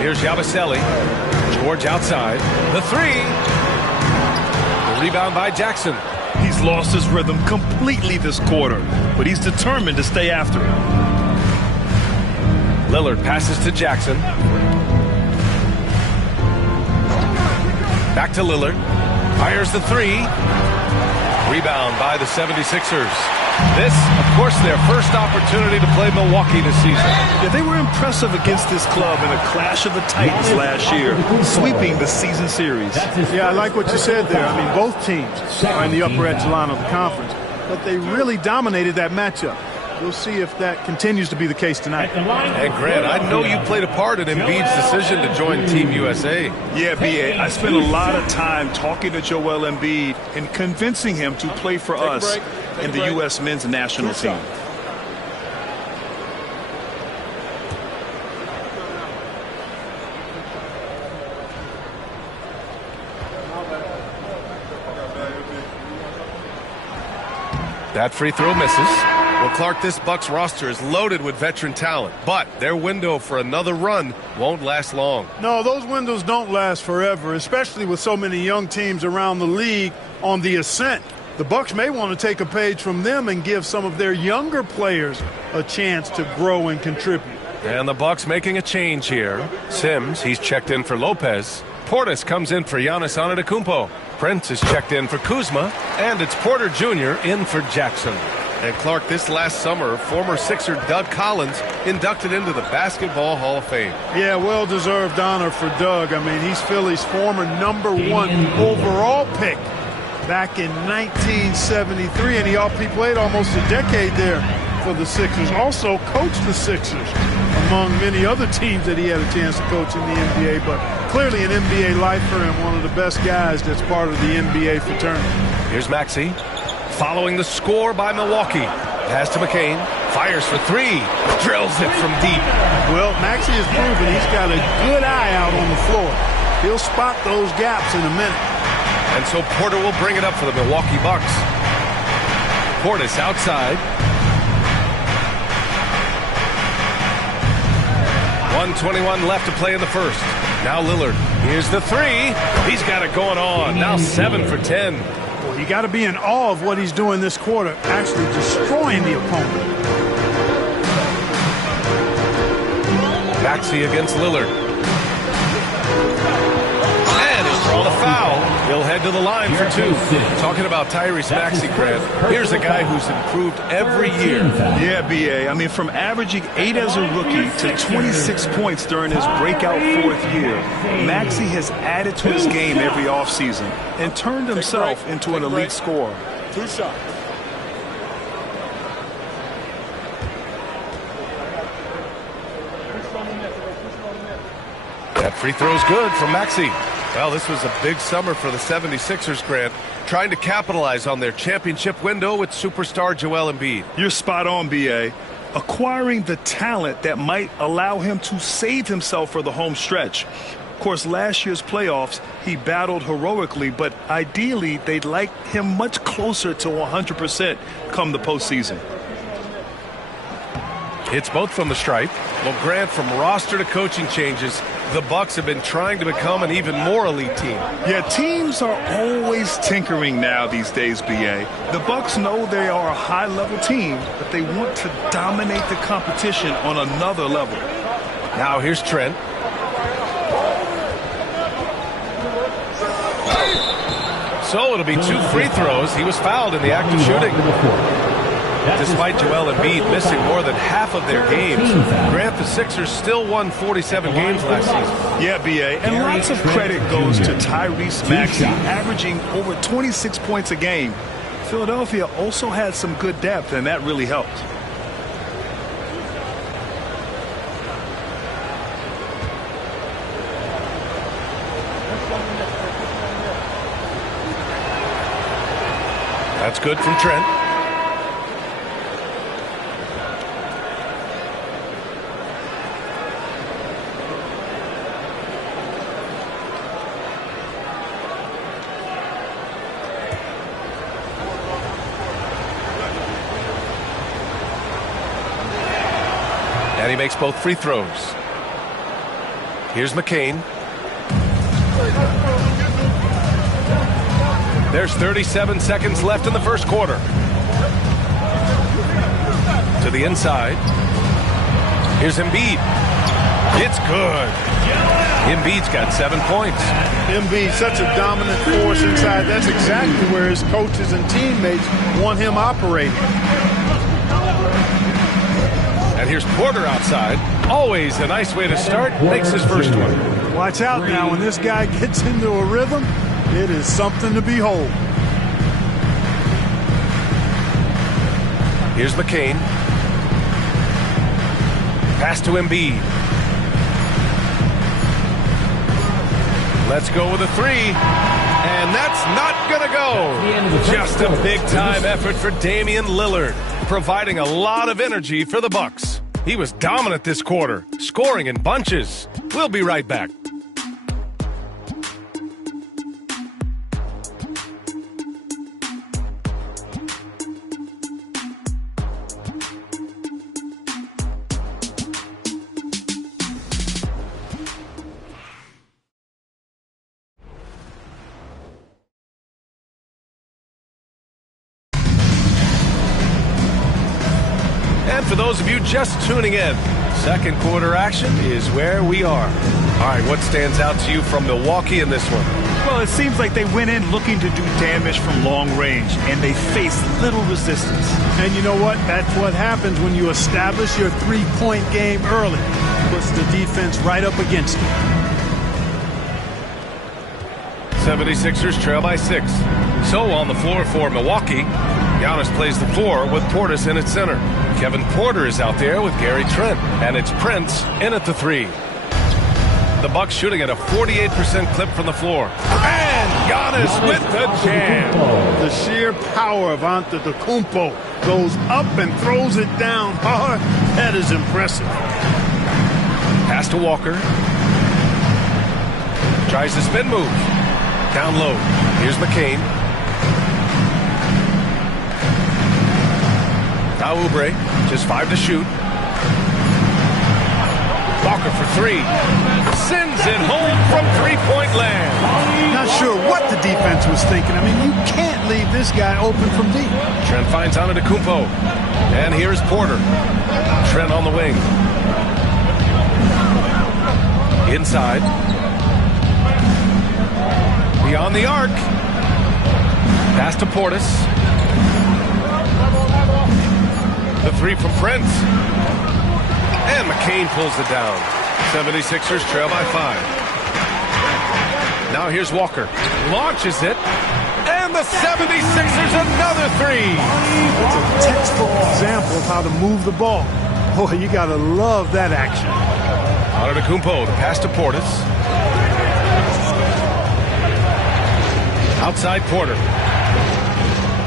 Here's Yabusele. George outside. The 3. The rebound by Jackson. He's lost his rhythm completely this quarter, but he's determined to stay after it. Lillard passes to Jackson. Back to Lillard. Fires the 3. Rebound by the 76ers. This, of course, their first opportunity to play Milwaukee this season. Yeah, they were impressive against this club in a clash of the Titans last year, sweeping the season series. Yeah, I like what you said there. I mean, both teams are in the upper echelon of the conference, but they really dominated that matchup. We'll see if that continues to be the case tonight. And Grant, I know you played a part in Embiid's decision to join Team USA. Yeah, B.A., I spent a lot of time talking to Joel Embiid and convincing him to play for us in the U.S. men's national team. That free throw misses. Well, Clark, this Bucks roster is loaded with veteran talent, but their window for another run won't last long. No, those windows don't last forever, especially with so many young teams around the league on the ascent. The Bucks may want to take a page from them and give some of their younger players a chance to grow and contribute. And the Bucks making a change here. Sims, he's checked in for Lopez. Portis comes in for Giannis Antetokounmpo. Prince is checked in for Kuzma. And it's Porter Jr. in for Jackson. And Clark, this last summer, former Sixer Doug Collins inducted into the Basketball Hall of Fame. Yeah, well-deserved honor for Doug. I mean, he's Philly's former #1 overall pick back in 1973, and he played almost a decade there for the Sixers. Also coached the Sixers, among many other teams that he had a chance to coach in the NBA, but clearly an NBA lifer and one of the best guys that's part of the NBA fraternity. Here's Maxey, following the score by Milwaukee. Pass to McCain, fires for three, drills it from deep. Well, Maxey has proven he's got a good eye out on the floor. He'll spot those gaps in a minute. And so Porter will bring it up for the Milwaukee Bucks. Portis outside. 1:21 left to play in the first. Now Lillard. Here's the three. He's got it going on. Now 7 for 10. Well, you got to be in awe of what he's doing this quarter, actually destroying the opponent. Maxey against Lillard. And he'll draw the foul. He'll head to the line for 2. Talking about Tyrese Maxey, Grant, here's a guy who's improved every year. Yeah, B.A. I mean, from averaging 8 as a rookie to 26 points during his breakout 4th year, Maxey has added to his game every offseason and turned himself into an elite scorer. 2 shots. That free throw's good from Maxey. Well, this was a big summer for the 76ers, Grant, trying to capitalize on their championship window with superstar Joel Embiid. You're spot on, B.A. Acquiring the talent that might allow him to save himself for the home stretch. Of course, last year's playoffs, he battled heroically, but ideally, they'd like him much closer to 100% come the postseason. Hits both from the stripe. Well, Grant, from roster to coaching changes, the Bucks have been trying to become an even more elite team. Yeah, teams are always tinkering now these days, B.A. The Bucks know they are a high-level team, but they want to dominate the competition on another level. Now here's Trent. So it'll be 2 free throws. He was fouled in the act of shooting. Despite Joel Embiid missing more than half of their games, Grant, the Sixers still won 47 games last season. Yeah, B.A., and lots of credit goes to Tyrese Maxey, averaging over 26 points a game. Philadelphia also had some good depth, and that really helped. That's good from Trent. And he makes both free throws. Here's McCain. There's 37 seconds left in the first quarter. To the inside. Here's Embiid. It's good. Embiid's got 7 points. Embiid, such a dominant force inside. That's exactly where his coaches and teammates want him operating. And here's Porter outside. Always a nice way to start. Makes his first one. Watch out now. When this guy gets into a rhythm, it is something to behold. Here's McCain. Pass to Embiid. Let's go with a 3. And that's not going to go. Just a big-time effort for Damian Lillard, providing a lot of energy for the Bucks. He was dominant this quarter, scoring in bunches. We'll be right back. And for those of you just tuning in, second quarter action is where we are. All right, what stands out to you from Milwaukee in this one? Well, it seems like they went in looking to do damage from long range, and they faced little resistance. And you know what? That's what happens when you establish your three-point game early. Puts the defense right up against you. 76ers trail by 6. So on the floor for Milwaukee, Giannis plays the 4 with Portis in at center. Kevin Porter is out there with Gary Trent, and it's Prince in at the 3. The Bucks shooting at a 48% clip from the floor. And Giannis with the jam. The sheer power of Antetokounmpo goes up and throws it down hard. That is impressive. Pass to Walker. Tries the spin move. Down low. Here's McCain. Now Oubre. Just 5 to shoot. Walker for 3. Sends it home from three-point land. Not sure what the defense was thinking. I mean, you can't leave this guy open from deep. Trent finds Antetokounmpo. And here's Porter. Trent on the wing. Inside. Beyond the arc. Pass to Portis. The 3 from Prince. And McCain pulls it down. 76ers trail by 5. Now here's Walker. Launches it. And the 76ers another 3. It's a textbook example of how to move the ball. Boy, you got to love that action. Antetokounmpo, the pass to Portis. Outside Porter.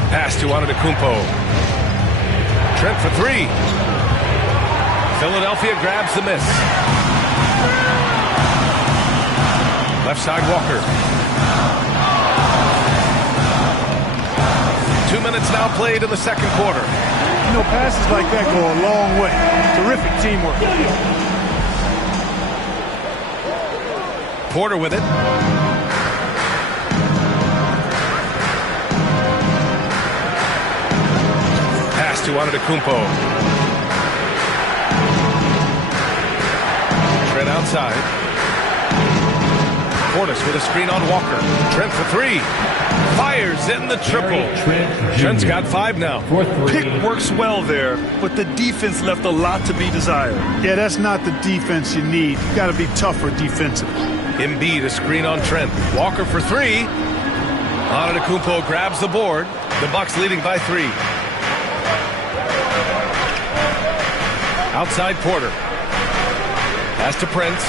Pass to Antetokounmpo. Trent for 3. Philadelphia grabs the miss. Left side Walker. 2 minutes now played in the second quarter. You know, passes like that go a long way. Terrific teamwork. Porter with it. Pass to Antetokounmpo. Trent outside. Portis with a screen on Walker. Trent for 3. Fires in the triple. Trent's got 5 now. Pick works well there, but the defense left a lot to be desired. Yeah, that's not the defense you need. You got to be tougher defensively. Embiid a screen on Trent. Walker for 3. Antetokounmpo grabs the board. The Bucks leading by 3. Outside Porter. Pass to Prince.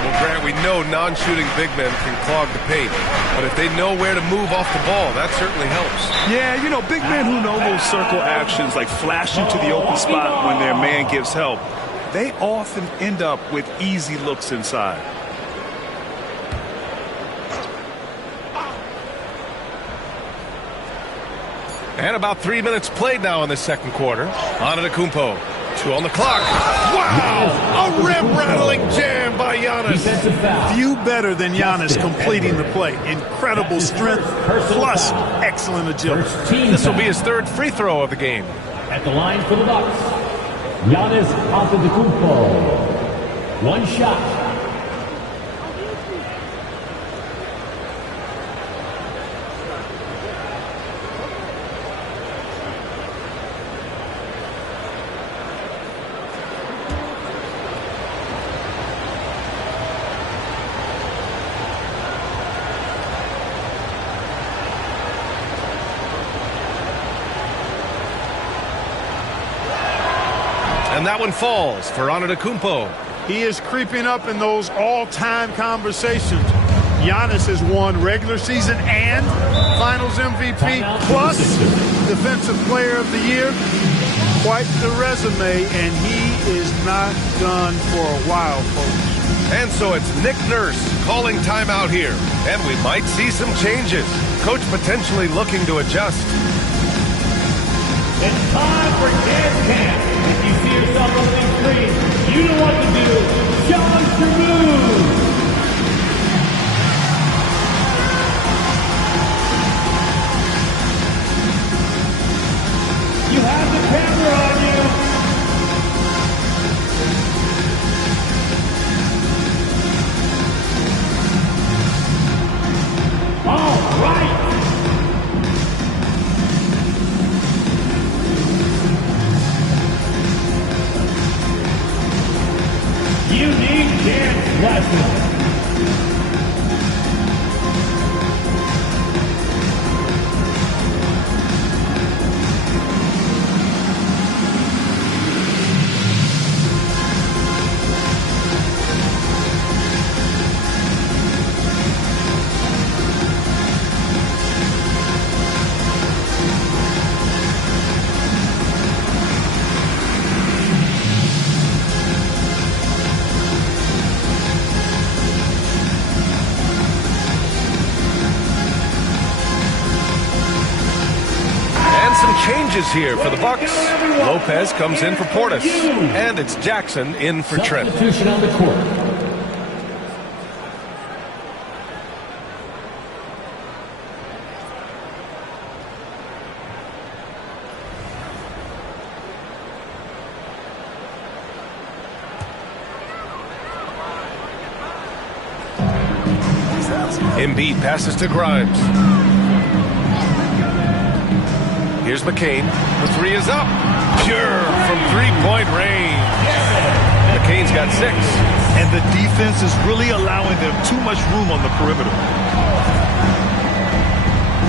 Well, Grant, we know non-shooting big men can clog the paint, but if they know where to move off the ball, that certainly helps. Yeah, you know, big men who know those circle actions, like flashing to the open spot when their man gives help, they often end up with easy looks inside. And about 3 minutes played now in the second quarter. Antetokounmpo, 2 on the clock. Wow! A rim-rattling jam by Giannis. Few better than Giannis completing the play. Incredible strength, plus excellent agility. This will be his 3rd free throw of the game. At the line for the Bucks, Giannis Antetokounmpo. 1 shot. And that one falls for Antetokounmpo. He is creeping up in those all-time conversations. Giannis has won regular season and Finals MVP, plus Defensive Player of the Year. Quite the resume, and he is not done for a while, folks. And so it's Nick Nurse calling timeout here. And we might see some changes. Coach potentially looking to adjust. It's time for dance camp. If you see yourself on the big screen, you know what to do. Challenge your move. You have the camera on you. some changes here for the Bucks. Lopez comes in for Portis, and it's Jackson in for Trent. Substitution on the court. Embiid passes to Grimes. Here's McCain. The three is up. Pure from three-point range. McCain's got 6. And the defense is really allowing them too much room on the perimeter.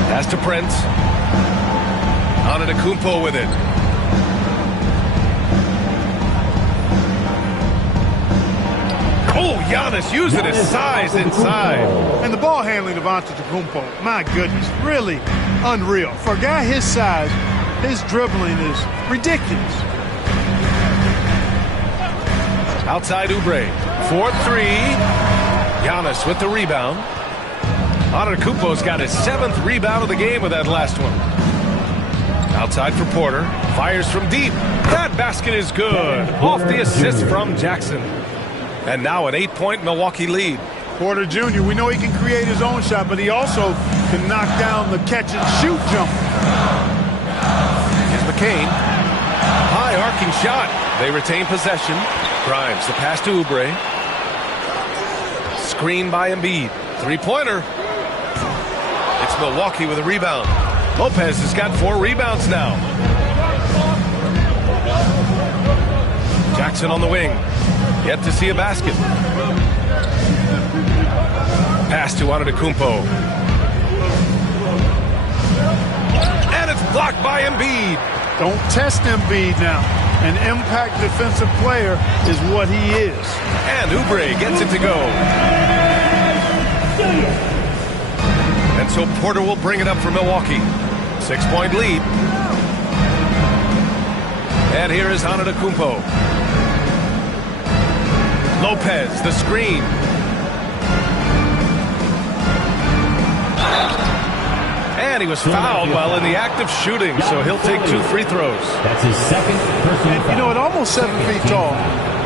Pass to Prince. Antetokounmpo with it. Oh, Giannis using his size inside. And the ball handling of Antetokounmpo, my goodness, really unreal. For a guy his size, his dribbling is ridiculous. Outside Oubre. 4-3. Giannis with the rebound. Antetokounmpo's got his 7th rebound of the game with that last one. Outside for Porter. Fires from deep. That basket is good. Off the assist from Jackson. And now an 8-point Milwaukee lead. Porter Jr., we know he can create his own shot, but he also can knock down the catch-and-shoot jumper. Here's McCain. High arcing shot. They retain possession. Grimes, the pass to Oubre. Screen by Embiid. Three-pointer. It's Milwaukee with a rebound. Lopez has got 4 rebounds now. Jackson on the wing. Yet to see a basket. Pass to Antetokounmpo. And it's blocked by Embiid. Don't test Embiid now. An impact defensive player is what he is. And Oubre gets it to go. And so Porter will bring it up for Milwaukee. 6-point lead. And here is Antetokounmpo. Lopez, the screen. And he was fouled while in the act of shooting, so he'll take 2 free throws. That's his 2nd personal foul. You know, at almost 7 feet tall,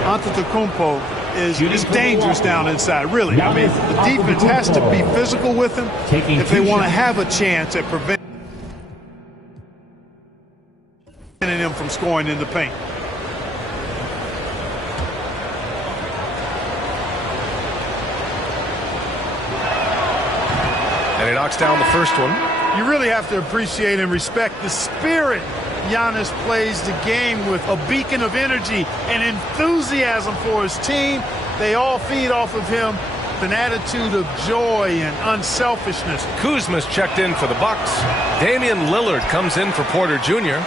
Antetokounmpo is dangerous down inside, really. I mean, the defense has to be physical with him if they want to have a chance at preventing him from scoring in the paint. And he knocks down the first one. You really have to appreciate and respect the spirit Giannis plays the game with, a beacon of energy and enthusiasm for his team. They all feed off of him with an attitude of joy and unselfishness. Kuzma's checked in for the Bucks. Damian Lillard comes in for Porter Jr.